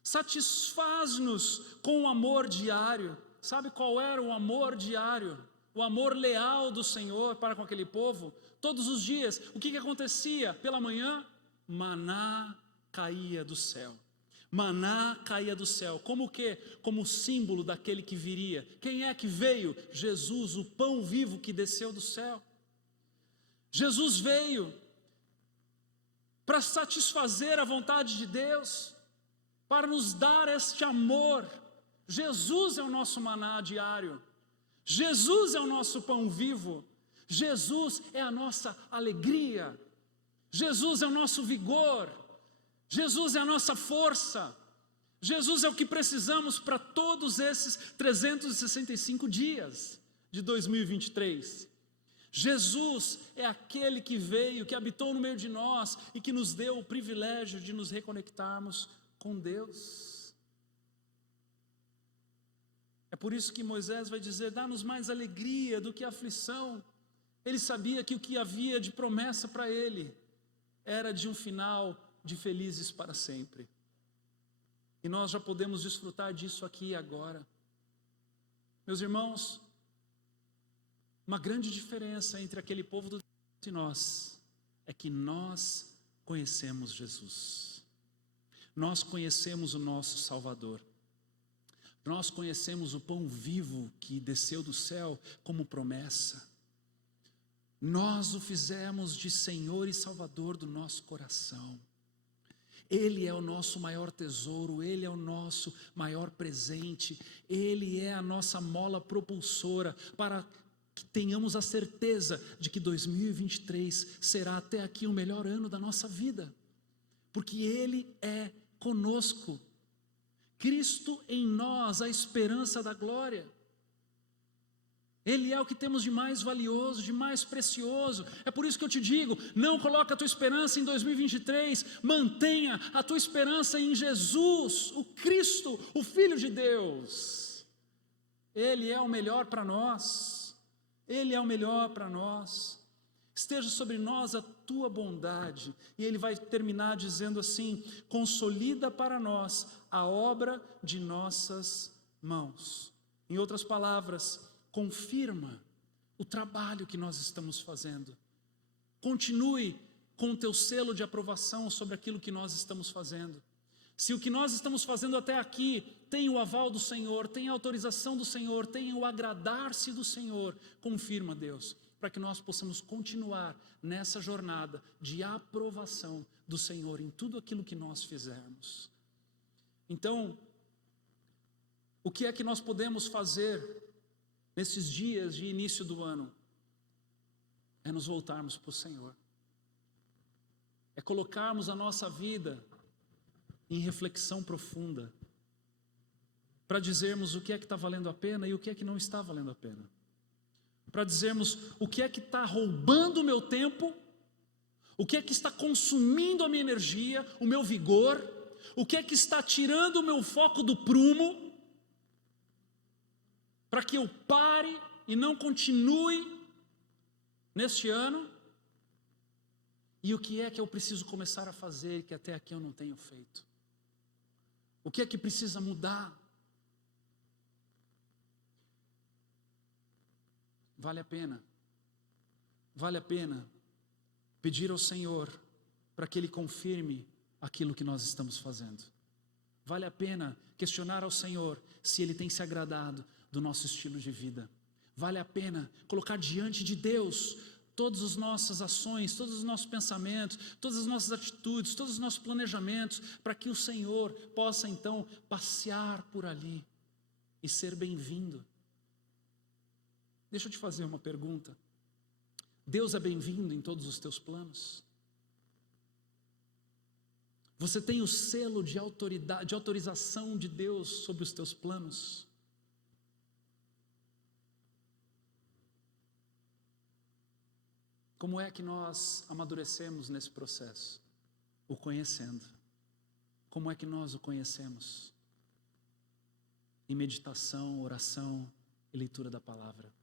satisfaz-nos com o amor diário. Sabe qual era o amor diário? O amor leal do Senhor para com aquele povo? Todos os dias, o que acontecia? Pela manhã, maná caía do céu. Maná caía do céu. Como o quê? Como símbolo daquele que viria. Quem é que veio? Jesus, o pão vivo que desceu do céu. Jesus veio para satisfazer a vontade de Deus, para nos dar este amor. Jesus é o nosso maná diário, Jesus é o nosso pão vivo, Jesus é a nossa alegria, Jesus é o nosso vigor, Jesus é a nossa força, Jesus é o que precisamos para todos esses 365 dias de 2023. Jesus é aquele que veio, que habitou no meio de nós e que nos deu o privilégio de nos reconectarmos com Deus. É por isso que Moisés vai dizer: dá-nos mais alegria do que aflição. Ele sabia que o que havia de promessa para ele era de um final de felizes para sempre. E nós já podemos desfrutar disso aqui e agora. Meus irmãos, Uma grande diferença entre aquele povo do deserto e nós é que nós conhecemos Jesus. Nós conhecemos o nosso Salvador. Nós conhecemos o pão vivo que desceu do céu como promessa. Nós o fizemos de Senhor e Salvador do nosso coração. Ele é o nosso maior tesouro, Ele é o nosso maior presente, Ele é a nossa mola propulsora para que tenhamos a certeza de que 2023 será até aqui o melhor ano da nossa vida, porque Ele é conosco. Cristo em nós, a esperança da glória. Ele é o que temos de mais valioso, de mais precioso. É por isso que eu te digo, não coloque a tua esperança em 2023, mantenha a tua esperança em Jesus, o Cristo, o Filho de Deus. Ele é o melhor para nós, Ele é o melhor para nós. Esteja sobre nós a tua bondade. E ele vai terminar dizendo assim: consolida para nós a obra de nossas mãos. Em outras palavras, confirma o trabalho que nós estamos fazendo. Continue com o teu selo de aprovação sobre aquilo que nós estamos fazendo. Se o que nós estamos fazendo até aqui tem o aval do Senhor, tem a autorização do Senhor, tem o agradar-se do Senhor, confirma, Deus, para que nós possamos continuar nessa jornada de aprovação do Senhor em tudo aquilo que nós fizermos. Então, o que é que nós podemos fazer nesses dias de início do ano? É nos voltarmos para o Senhor, é colocarmos a nossa vida em reflexão profunda, para dizermos o que é que está valendo a pena e o que é que não está valendo a pena, para dizermos o que é que está roubando o meu tempo, o que é que está consumindo a minha energia, o meu vigor, o que é que está tirando o meu foco do prumo, para que eu pare e não continue neste ano, e o que é que eu preciso começar a fazer que até aqui eu não tenho feito. O que é que precisa mudar? Vale a pena pedir ao Senhor para que Ele confirme aquilo que nós estamos fazendo. Vale a pena questionar ao Senhor se Ele tem se agradado do nosso estilo de vida. Vale a pena colocar diante de Deus todas as nossas ações, todos os nossos pensamentos, todas as nossas atitudes, todos os nossos planejamentos, para que o Senhor possa então passear por ali e ser bem-vindo. Deixa eu te fazer uma pergunta. Deus é bem-vindo em todos os teus planos? Você tem o selo de autoridade, de autorização de Deus sobre os teus planos? Como é que nós amadurecemos nesse processo? O conhecendo. Como é que nós o conhecemos? Em meditação, oração e leitura da palavra.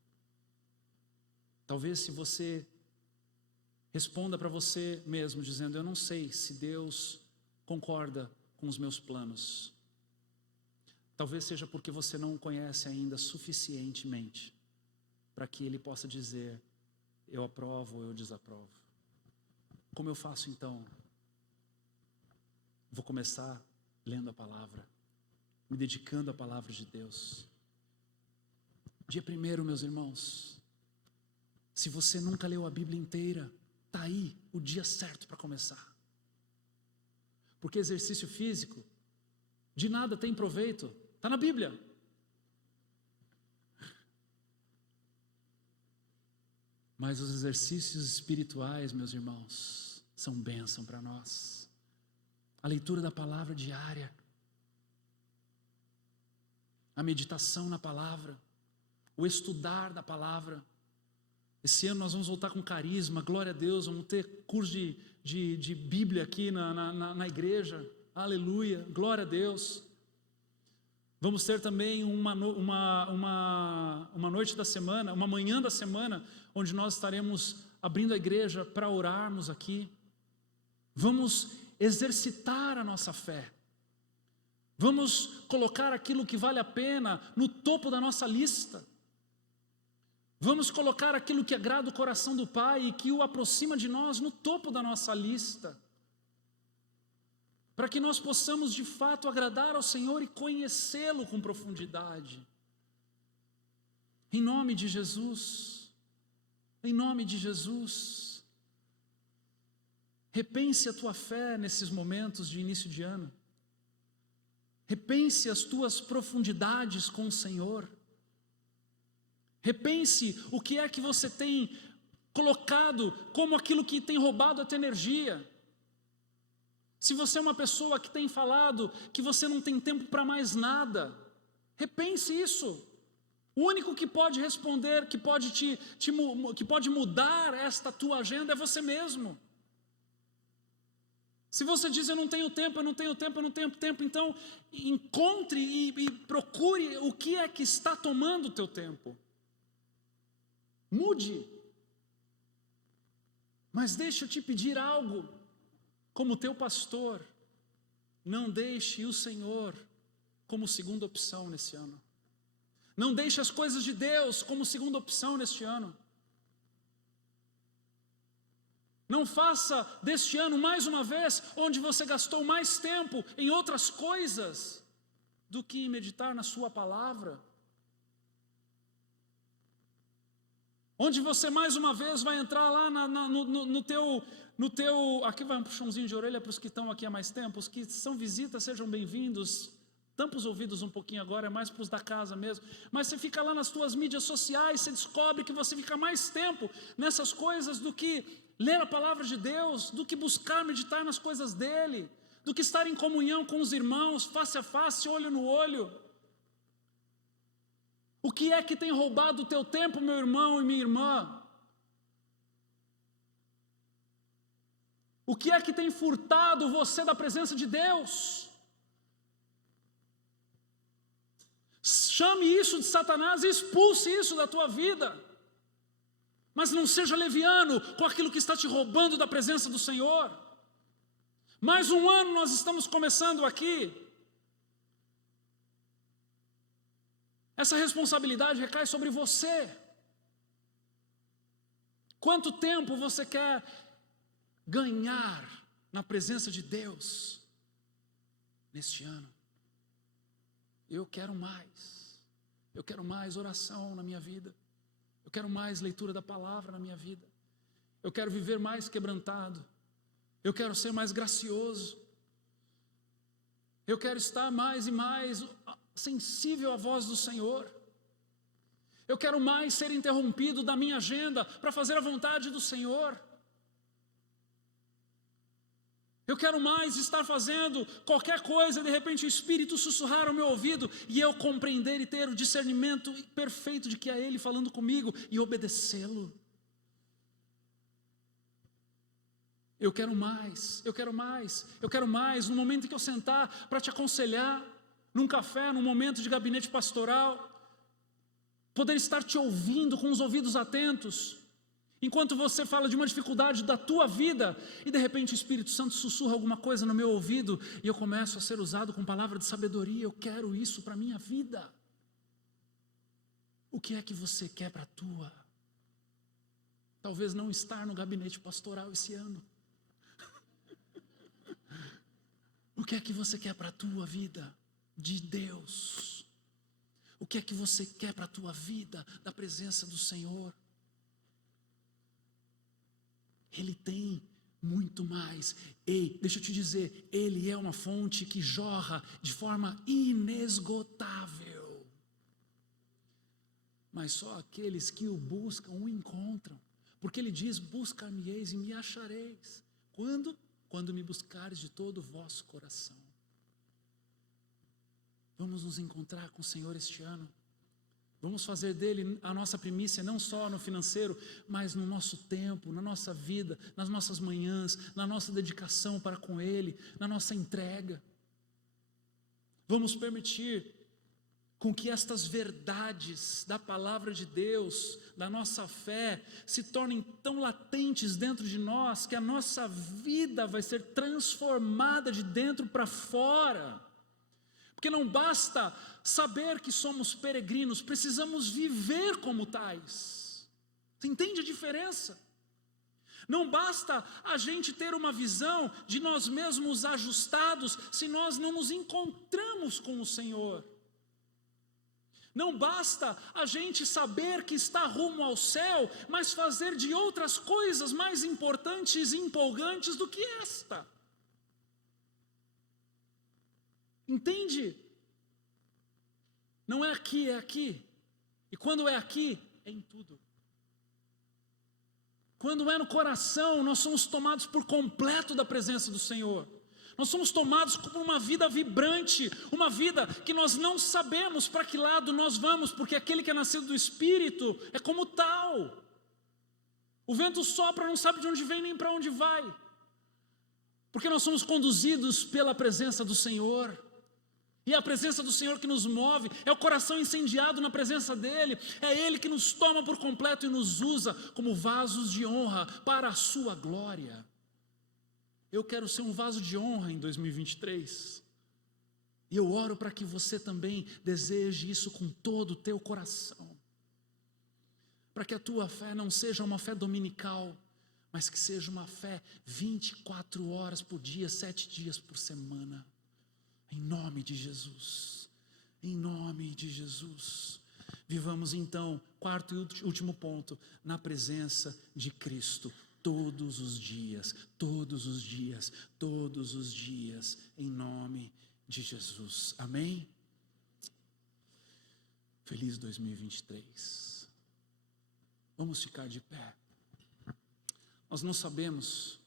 Talvez se você responda para você mesmo, dizendo: eu não sei se Deus concorda com os meus planos. Talvez seja porque você não o conhece ainda suficientemente para que Ele possa dizer: eu aprovo ou eu desaprovo. Como eu faço então? Vou começar lendo a palavra, me dedicando à palavra de Deus. Dia 1º, meus irmãos, se você nunca leu a Bíblia inteira, está aí o dia certo para começar. Porque exercício físico de nada tem proveito, está na Bíblia. Mas os exercícios espirituais, meus irmãos, são bênção para nós. A leitura da palavra diária, a meditação na palavra, o estudar da palavra. Esse ano nós vamos voltar com carisma, glória a Deus, vamos ter curso de Bíblia aqui na igreja, aleluia, glória a Deus. Vamos ter também uma noite da semana, uma manhã da semana, onde nós estaremos abrindo a igreja para orarmos aqui. Vamos exercitar a nossa fé. Vamos colocar aquilo que vale a pena no topo da nossa lista. Vamos colocar aquilo que agrada o coração do Pai e que o aproxima de nós no topo da nossa lista, para que nós possamos de fato agradar ao Senhor e conhecê-lo com profundidade. Em nome de Jesus, em nome de Jesus, repense a tua fé nesses momentos de início de ano, repense as tuas profundidades com o Senhor, repense o que é que você tem colocado como aquilo que tem roubado a tua energia. Se você é uma pessoa que tem falado que você não tem tempo para mais nada, repense isso. O único que pode responder, que pode mudar esta tua agenda é você mesmo. Se você diz eu não tenho tempo, então encontre e procure o que é que está tomando o teu tempo. Mude. Mas deixa eu te pedir algo. Como teu pastor, não deixe o Senhor como segunda opção nesse ano. Não deixe as coisas de Deus como segunda opção neste ano. Não faça deste ano mais uma vez onde você gastou mais tempo em outras coisas do que em meditar na sua palavra. Onde você mais uma vez vai entrar lá no teu, aqui vai um puxãozinho de orelha para os que estão aqui há mais tempo, os que são visitas, sejam bem-vindos, tampa os ouvidos um pouquinho agora, é mais para os da casa mesmo, mas você fica lá nas tuas mídias sociais, você descobre que você fica mais tempo nessas coisas do que ler a palavra de Deus, do que buscar meditar nas coisas dele, do que estar em comunhão com os irmãos, face a face, olho no olho. O que é que tem roubado o teu tempo, meu irmão e minha irmã? O que é que tem furtado você da presença de Deus? Chame isso de Satanás e expulse isso da tua vida. Mas não seja leviano com aquilo que está te roubando da presença do Senhor. Mais um ano nós estamos começando aqui. Essa responsabilidade recai sobre você. Quanto tempo você quer ganhar na presença de Deus neste ano? Eu quero mais. Eu quero mais oração na minha vida. Eu quero mais leitura da palavra na minha vida. Eu quero viver mais quebrantado. Eu quero ser mais gracioso. Eu quero estar mais e mais sensível à voz do Senhor. Eu quero mais ser interrompido da minha agenda para fazer a vontade do Senhor. Eu quero mais estar fazendo qualquer coisa, de repente o Espírito sussurrar ao meu ouvido e eu compreender e ter o discernimento perfeito de que é Ele falando comigo e obedecê-lo. Eu quero mais, eu quero mais, eu quero mais. No momento em que eu sentar para te aconselhar, num café, num momento de gabinete pastoral, poder estar te ouvindo com os ouvidos atentos, enquanto você fala de uma dificuldade da tua vida, e de repente o Espírito Santo sussurra alguma coisa no meu ouvido, e eu começo a ser usado com palavra de sabedoria. Eu quero isso para a minha vida. O que é que você quer para a tua? Talvez não estar no gabinete pastoral esse ano. O que é que você quer para a tua vida de Deus? O que é que você quer para a tua vida da presença do Senhor? Ele tem muito mais. Ei, deixa eu te dizer, Ele é uma fonte que jorra de forma inesgotável. Mas só aqueles que o buscam o encontram. Porque Ele diz, buscar-me-eis e me achareis. Quando? Quando me buscares de todo o vosso coração. Vamos nos encontrar com o Senhor este ano. Vamos fazer dele a nossa primícia, não só no financeiro, mas no nosso tempo, na nossa vida, nas nossas manhãs, na nossa dedicação para com Ele, na nossa entrega. Vamos permitir com que estas verdades da palavra de Deus, da nossa fé, se tornem tão latentes dentro de nós, que a nossa vida vai ser transformada de dentro para fora. Porque não basta saber que somos peregrinos, precisamos viver como tais. Você entende a diferença? Não basta a gente ter uma visão de nós mesmos ajustados se nós não nos encontramos com o Senhor. Não basta a gente saber que está rumo ao céu, mas fazer de outras coisas mais importantes e empolgantes do que esta. Entende? Não é aqui, é aqui. E quando é aqui, é em tudo. Quando é no coração, nós somos tomados por completo da presença do Senhor. Nós somos tomados por uma vida vibrante, uma vida que nós não sabemos para que lado nós vamos, porque aquele que é nascido do Espírito é como tal. O vento sopra, não sabe de onde vem nem para onde vai, porque nós somos conduzidos pela presença do Senhor. E é a presença do Senhor que nos move, é o coração incendiado na presença dEle, é Ele que nos toma por completo e nos usa como vasos de honra para a sua glória. Eu quero ser um vaso de honra em 2023, e eu oro para que você também deseje isso com todo o teu coração, para que a tua fé não seja uma fé dominical, mas que seja uma fé 24 horas por dia, 7 dias por semana. Em nome de Jesus, em nome de Jesus. Vivamos então, quarto e último ponto, na presença de Cristo, todos os dias, todos os dias, todos os dias, em nome de Jesus. Amém? Feliz 2023. Vamos ficar de pé. Nós não sabemos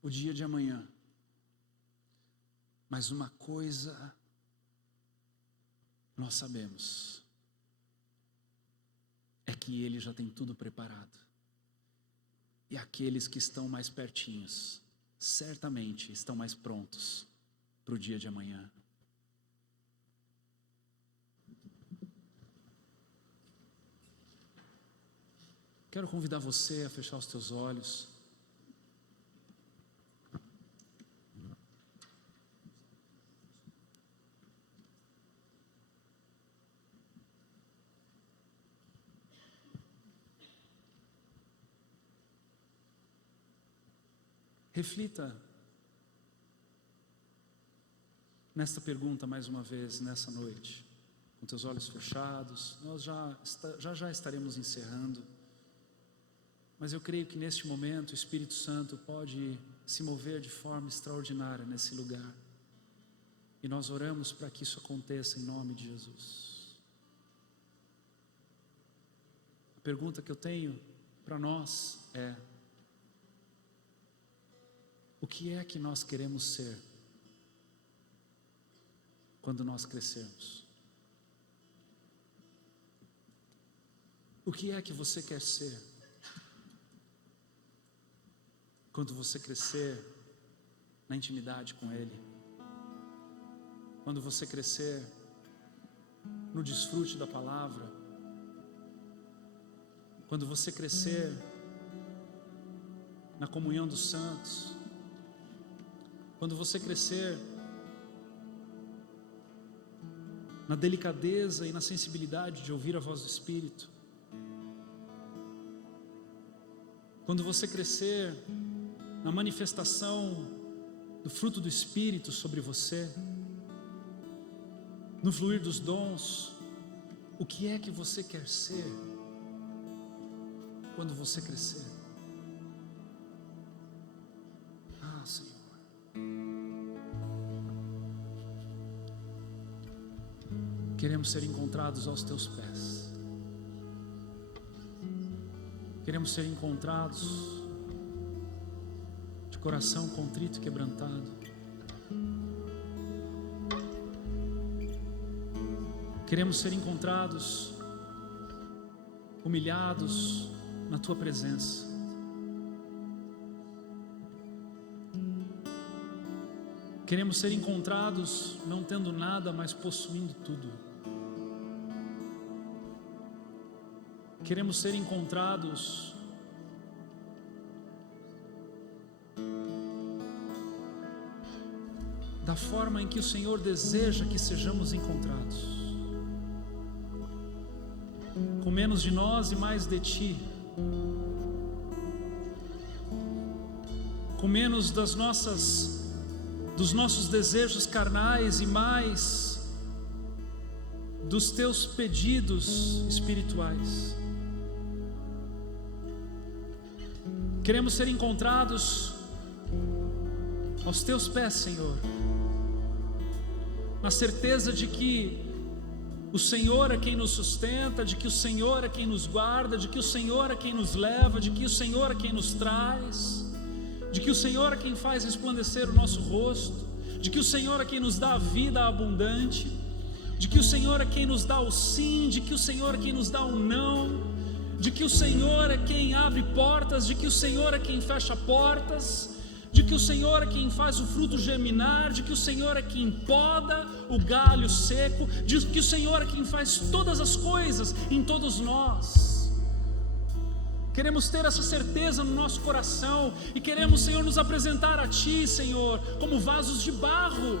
o dia de amanhã, mas uma coisa nós sabemos, é que Ele já tem tudo preparado. E aqueles que estão mais pertinhos, certamente estão mais prontos para o dia de amanhã. Quero convidar você a fechar os teus olhos. Reflita nesta pergunta mais uma vez, nessa noite, com teus olhos fechados. Nós já estaremos encerrando, mas eu creio que neste momento o Espírito Santo pode se mover de forma extraordinária nesse lugar, e nós oramos para que isso aconteça em nome de Jesus. A pergunta que eu tenho para nós é: o que é que nós queremos ser quando nós crescermos? O que é que você quer ser quando você crescer na intimidade com Ele? Quando você crescer no desfrute da palavra? Quando você crescer na comunhão dos santos? Quando você crescer na delicadeza e na sensibilidade de ouvir a voz do Espírito? Quando você crescer na manifestação do fruto do Espírito sobre você, no fluir dos dons, o que é que você quer ser quando você crescer? Ah, Senhor, queremos ser encontrados aos teus pés. Queremos ser encontrados de coração contrito e quebrantado. Queremos ser encontrados humilhados na tua presença. Queremos ser encontrados não tendo nada, mas possuindo tudo. Queremos ser encontrados da forma em que o Senhor deseja que sejamos encontrados, com menos de nós e mais de Ti. com menos dos nossos desejos carnais e mais dos teus pedidos espirituais. Queremos ser encontrados aos teus pés, Senhor, na certeza de que o Senhor é quem nos sustenta, de que o Senhor é quem nos guarda, de que o Senhor é quem nos leva, de que o Senhor é quem nos traz, de que o Senhor é quem faz resplandecer o nosso rosto, de que o Senhor é quem nos dá a vida abundante, de que o Senhor é quem nos dá o sim, de que o Senhor é quem nos dá o não, de que o Senhor é quem abre portas, de que o Senhor é quem fecha portas, de que o Senhor é quem faz o fruto germinar, de que o Senhor é quem poda o galho seco, de que o Senhor é quem faz todas as coisas em todos nós. Queremos ter essa certeza no nosso coração e queremos, Senhor, nos apresentar a Ti, Senhor, como vasos de barro,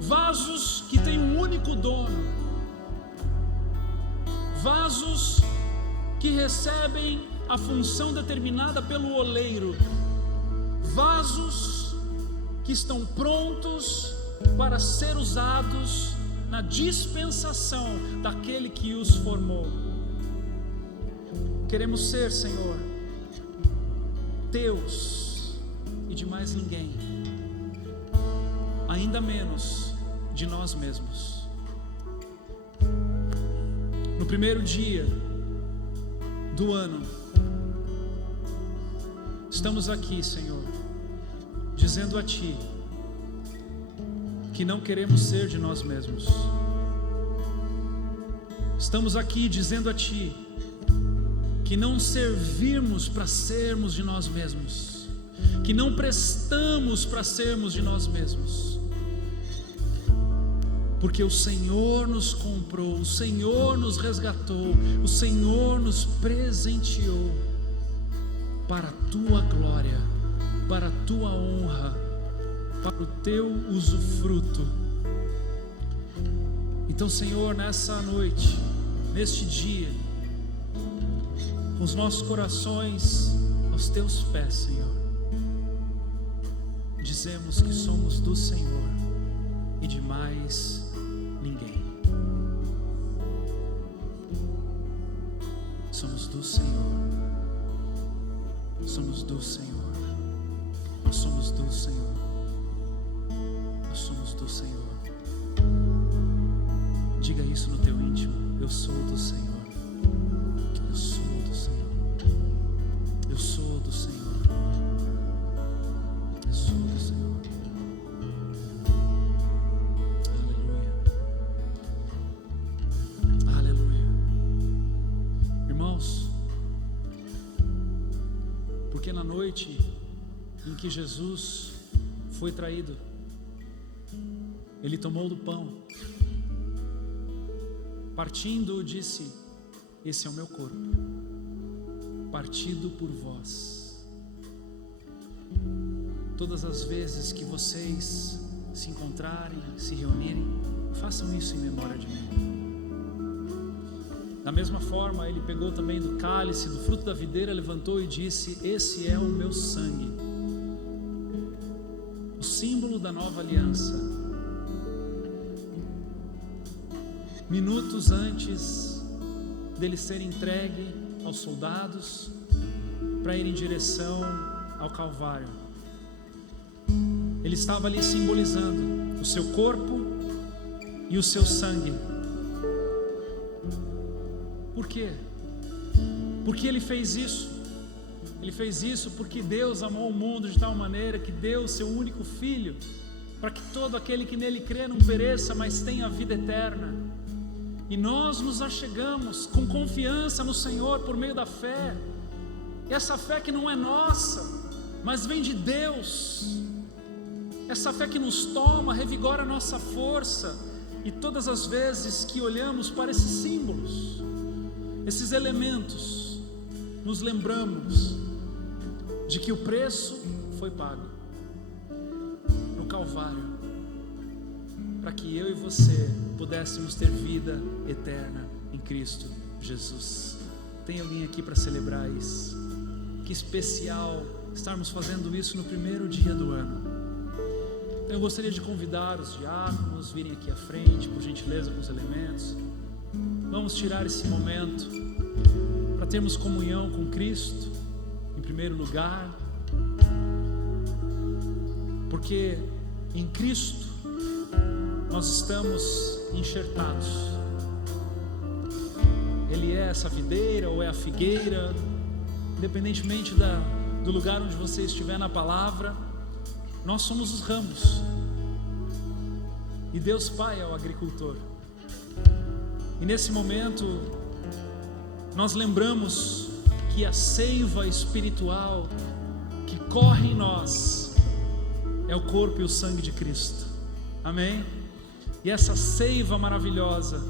vasos que têm um único dono, vasos que recebem a função determinada pelo oleiro, vasos que estão prontos para ser usados na dispensação daquele que os formou. Queremos ser, Senhor, teus e de mais ninguém, ainda menos de nós mesmos. No primeiro dia do ano, estamos aqui, Senhor, dizendo a Ti que não queremos ser de nós mesmos. Estamos aqui dizendo a Ti que não servimos para sermos de nós mesmos, que não prestamos para sermos de nós mesmos, porque o Senhor nos comprou, o Senhor nos resgatou, o Senhor nos presenteou para a Tua glória, para a Tua honra, para o Teu usufruto. Então, Senhor, nessa noite, neste dia, com os nossos corações aos Teus pés, Senhor, dizemos que somos do Senhor e de mais ninguém. Somos do Senhor, somos do Senhor, nós somos do Senhor, nós somos do Senhor. Diga isso no teu íntimo: eu sou do Senhor, eu sou do Senhor, eu sou do Senhor, eu sou do Senhor. Porque na noite em que Jesus foi traído, Ele tomou do pão, partindo, disse: esse é o meu corpo, partido por vós. Todas as vezes que vocês se encontrarem, se reunirem, façam isso em memória de mim. Da mesma forma, Ele pegou também do cálice, do fruto da videira, levantou e disse: esse é o meu sangue, o símbolo da nova aliança. Minutos antes dele ser entregue aos soldados para ir em direção ao Calvário, Ele estava ali simbolizando o seu corpo e o seu sangue. Por quê? Porque Ele fez isso. Ele fez isso porque Deus amou o mundo de tal maneira que deu o seu único Filho, para que todo aquele que nele crê não pereça, mas tenha a vida eterna. E nós nos achegamos com confiança no Senhor por meio da fé. Essa fé que não é nossa, mas vem de Deus. Essa fé que nos toma, revigora a nossa força. E todas as vezes que olhamos para esses símbolos, esses elementos, nos lembramos de que o preço foi pago no Calvário, para que eu e você pudéssemos ter vida eterna Cristo Jesus. Tem alguém aqui para celebrar isso? Que especial estarmos fazendo isso no primeiro dia do ano. Então eu gostaria de convidar os diáconos a virem aqui à frente, por gentileza, com os elementos. Vamos tirar esse momento para termos comunhão com Cristo, em primeiro lugar, porque em Cristo nós estamos enxertados. Ele é essa videira ou é a figueira, independentemente do lugar onde você estiver na palavra, nós somos os ramos e Deus Pai é o agricultor. E nesse momento nós lembramos que a seiva espiritual que corre em nós é o corpo e o sangue de Cristo. Amém? E essa seiva maravilhosa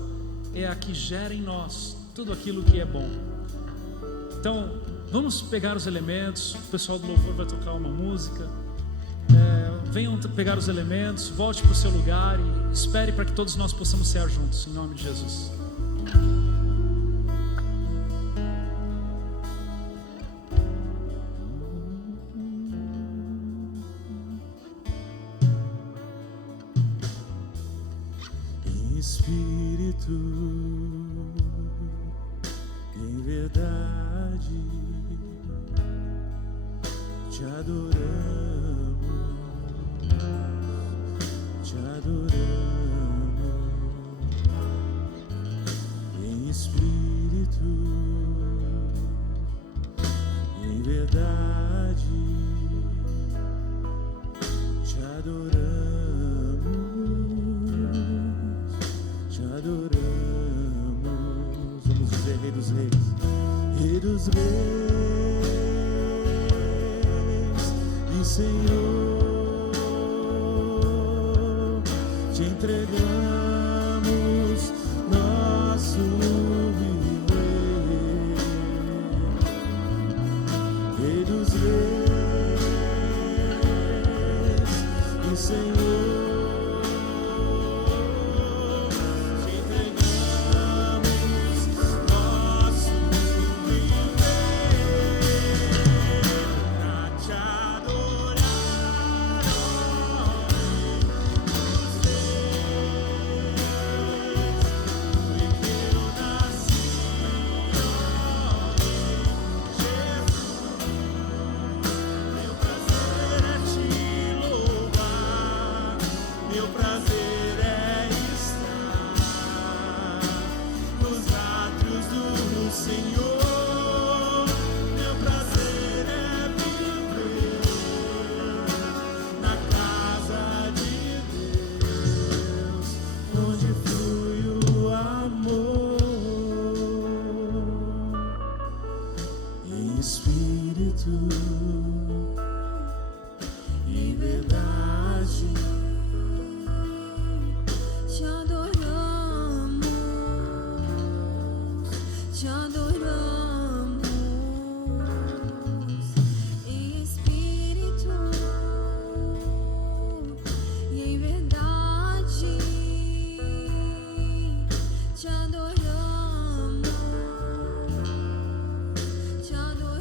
é a que gera em nós tudo aquilo que é bom. Então vamos pegar os elementos. O pessoal do louvor vai tocar uma música. Venham pegar os elementos, volte para o seu lugar e espere para que todos nós possamos cear juntos, em nome de Jesus. Espírito, em verdade, te adoramos, te adoramos. Em espírito, em verdade, te adoramos. Vamos dizer Rei dos Reis, Rei dos Reis e Senhor, te entregamos nosso viver. Rei dos Reis e Senhor, em verdade, te adoramos, te adoramos. Em espírito e em verdade, te adoramos, te adoramos.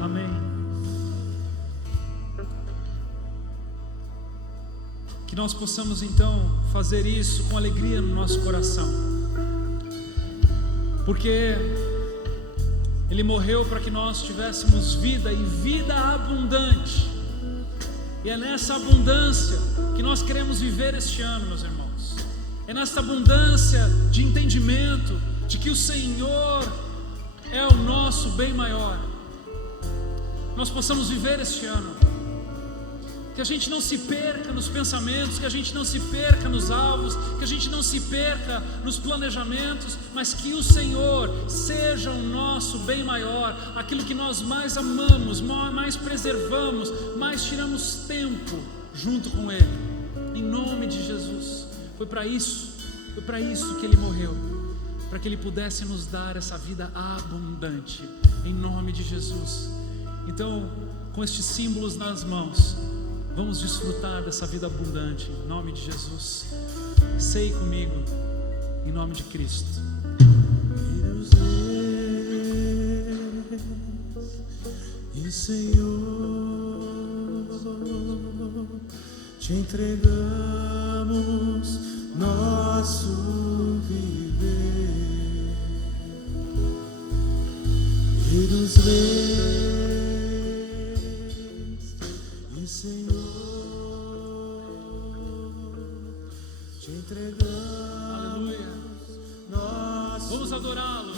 Amém. Que nós possamos então fazer isso com alegria no nosso coração, porque Ele morreu para que nós tivéssemos vida e vida abundante, e é nessa abundância que nós queremos viver este ano, meus irmãos. É nessa abundância de entendimento de que o Senhor é o nosso bem maior. Nós possamos viver este ano, que a gente não se perca nos pensamentos, que a gente não se perca nos alvos, que a gente não se perca nos planejamentos, mas que o Senhor seja o nosso bem maior, aquilo que nós mais amamos, mais preservamos, mais tiramos tempo junto com Ele, em nome de Jesus. Foi para isso que Ele morreu, para que Ele pudesse nos dar essa vida abundante, em nome de Jesus. Então, com estes símbolos nas mãos, vamos desfrutar dessa vida abundante, em nome de Jesus. Ceie comigo, em nome de Cristo. E Senhor, te entregamos nosso viver e dos reis. E Senhor, te entregamos. Aleluia. Nosso Vamos adorá-lo.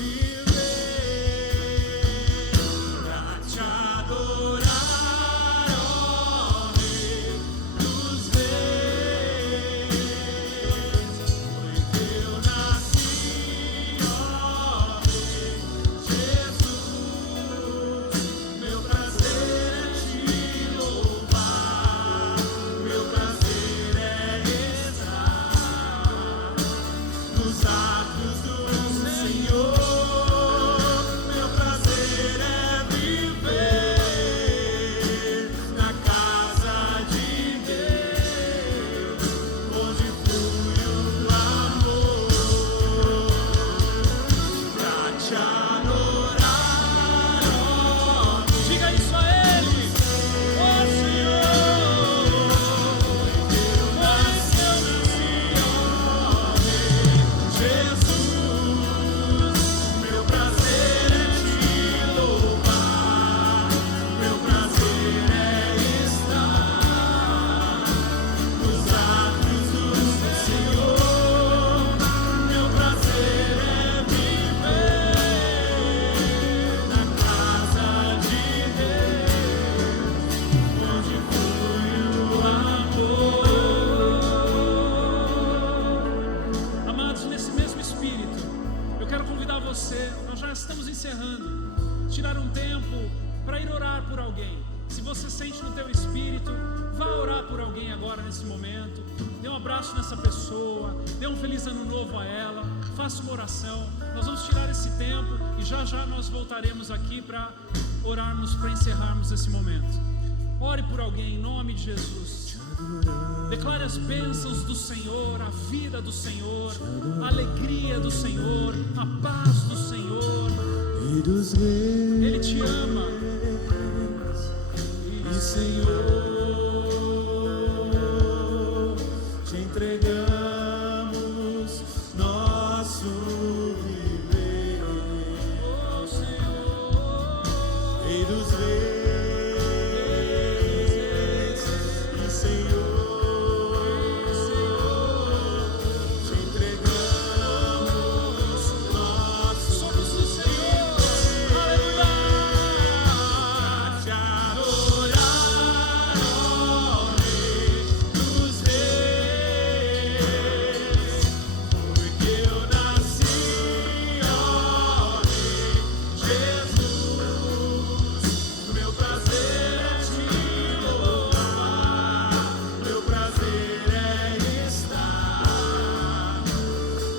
Tirar um tempo para ir orar por alguém. Se você sente no teu espírito, vá orar por alguém agora nesse momento. Dê um abraço nessa pessoa, dê um feliz ano novo a ela, faça uma oração. Nós vamos tirar esse tempo e já já nós voltaremos aqui para orarmos, para encerrarmos esse momento. Ore por alguém em nome de Jesus. Declare as bênçãos do Senhor, a vida do Senhor, a alegria do Senhor, a paz do Senhor. E dos reis, Ele te ama. e Senhor, te entregamos nosso viver. Oh Senhor, E dos reis, e Senhor, te entregamos nosso somos do Senhor. Aleluia. te adorar, ó Rei dos reis, porque eu nasci, ó Rei Jesus. Meu prazer é te louvar, meu prazer é estar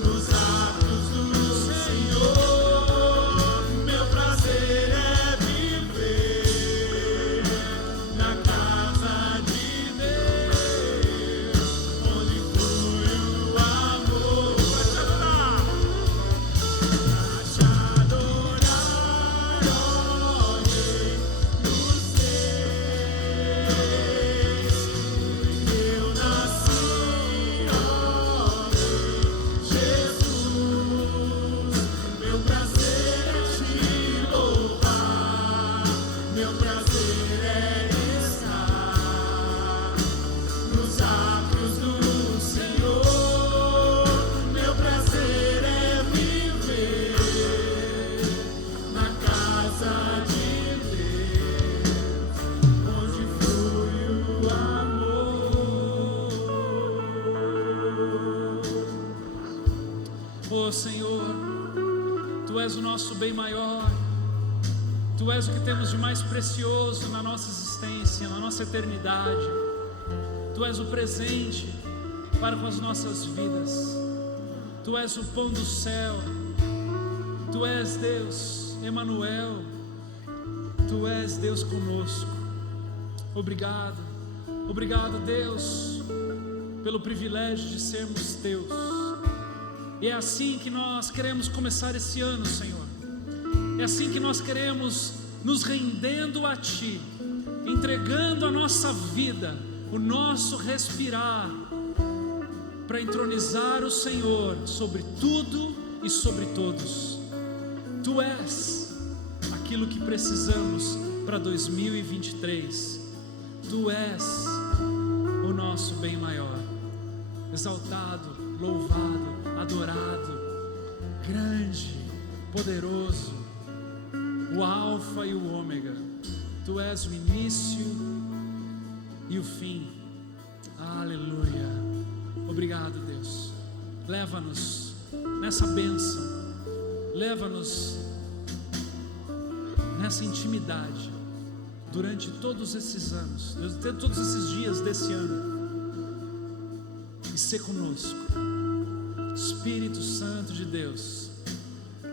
nos atos do Senhor. Meu prazer é viver na casa de Deus, onde flui o amor. Vai te adorar, ó Rei dos reis, porque eu nasci, ó Rei Jesus. Meu prazer é te louvar, meu prazer é estar nos átrios do Senhor. Meu prazer é viver na casa de Deus, onde flui o amor. Oh Senhor, Tu és o nosso bem maior. Tu és o que temos de mais precioso na nossa existência, na nossa eternidade. Tu és o presente para com as nossas vidas. Tu és o pão do céu. Tu és Deus, Emanuel. Tu és Deus conosco. Obrigado, obrigado, Deus, pelo privilégio de sermos Teus. E é assim que nós queremos começar esse ano, Senhor. É assim que nós queremos nos rendendo a Ti, entregando a nossa vida, o nosso respirar, para entronizar o Senhor sobre tudo e sobre todos. Tu és aquilo que precisamos para 2023. Tu és o nosso bem maior. Exaltado, louvado, adorado, grande, poderoso, o Alfa e o Ômega. Tu és o início e o fim. Aleluia. Obrigado, Deus. Leva-nos nessa bênção, leva-nos nessa intimidade durante todos esses anos, todos esses dias desse ano, e ser conosco. Espírito Santo de Deus,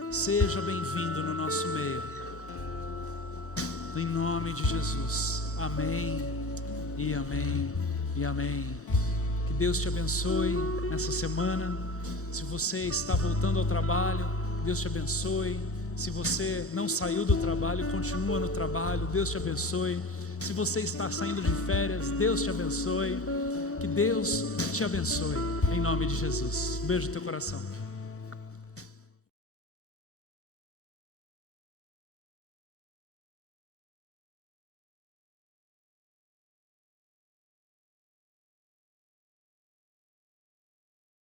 seja bem-vindo no nosso meio, em nome de Jesus. Amém e amém e amém. Que Deus te abençoe nessa semana. Se você está voltando ao trabalho, Deus te abençoe. Se você não saiu do trabalho, continua no trabalho, Deus te abençoe. Se você está saindo de férias, Deus te abençoe. Que Deus te abençoe, em nome de Jesus. Um beijo no teu coração.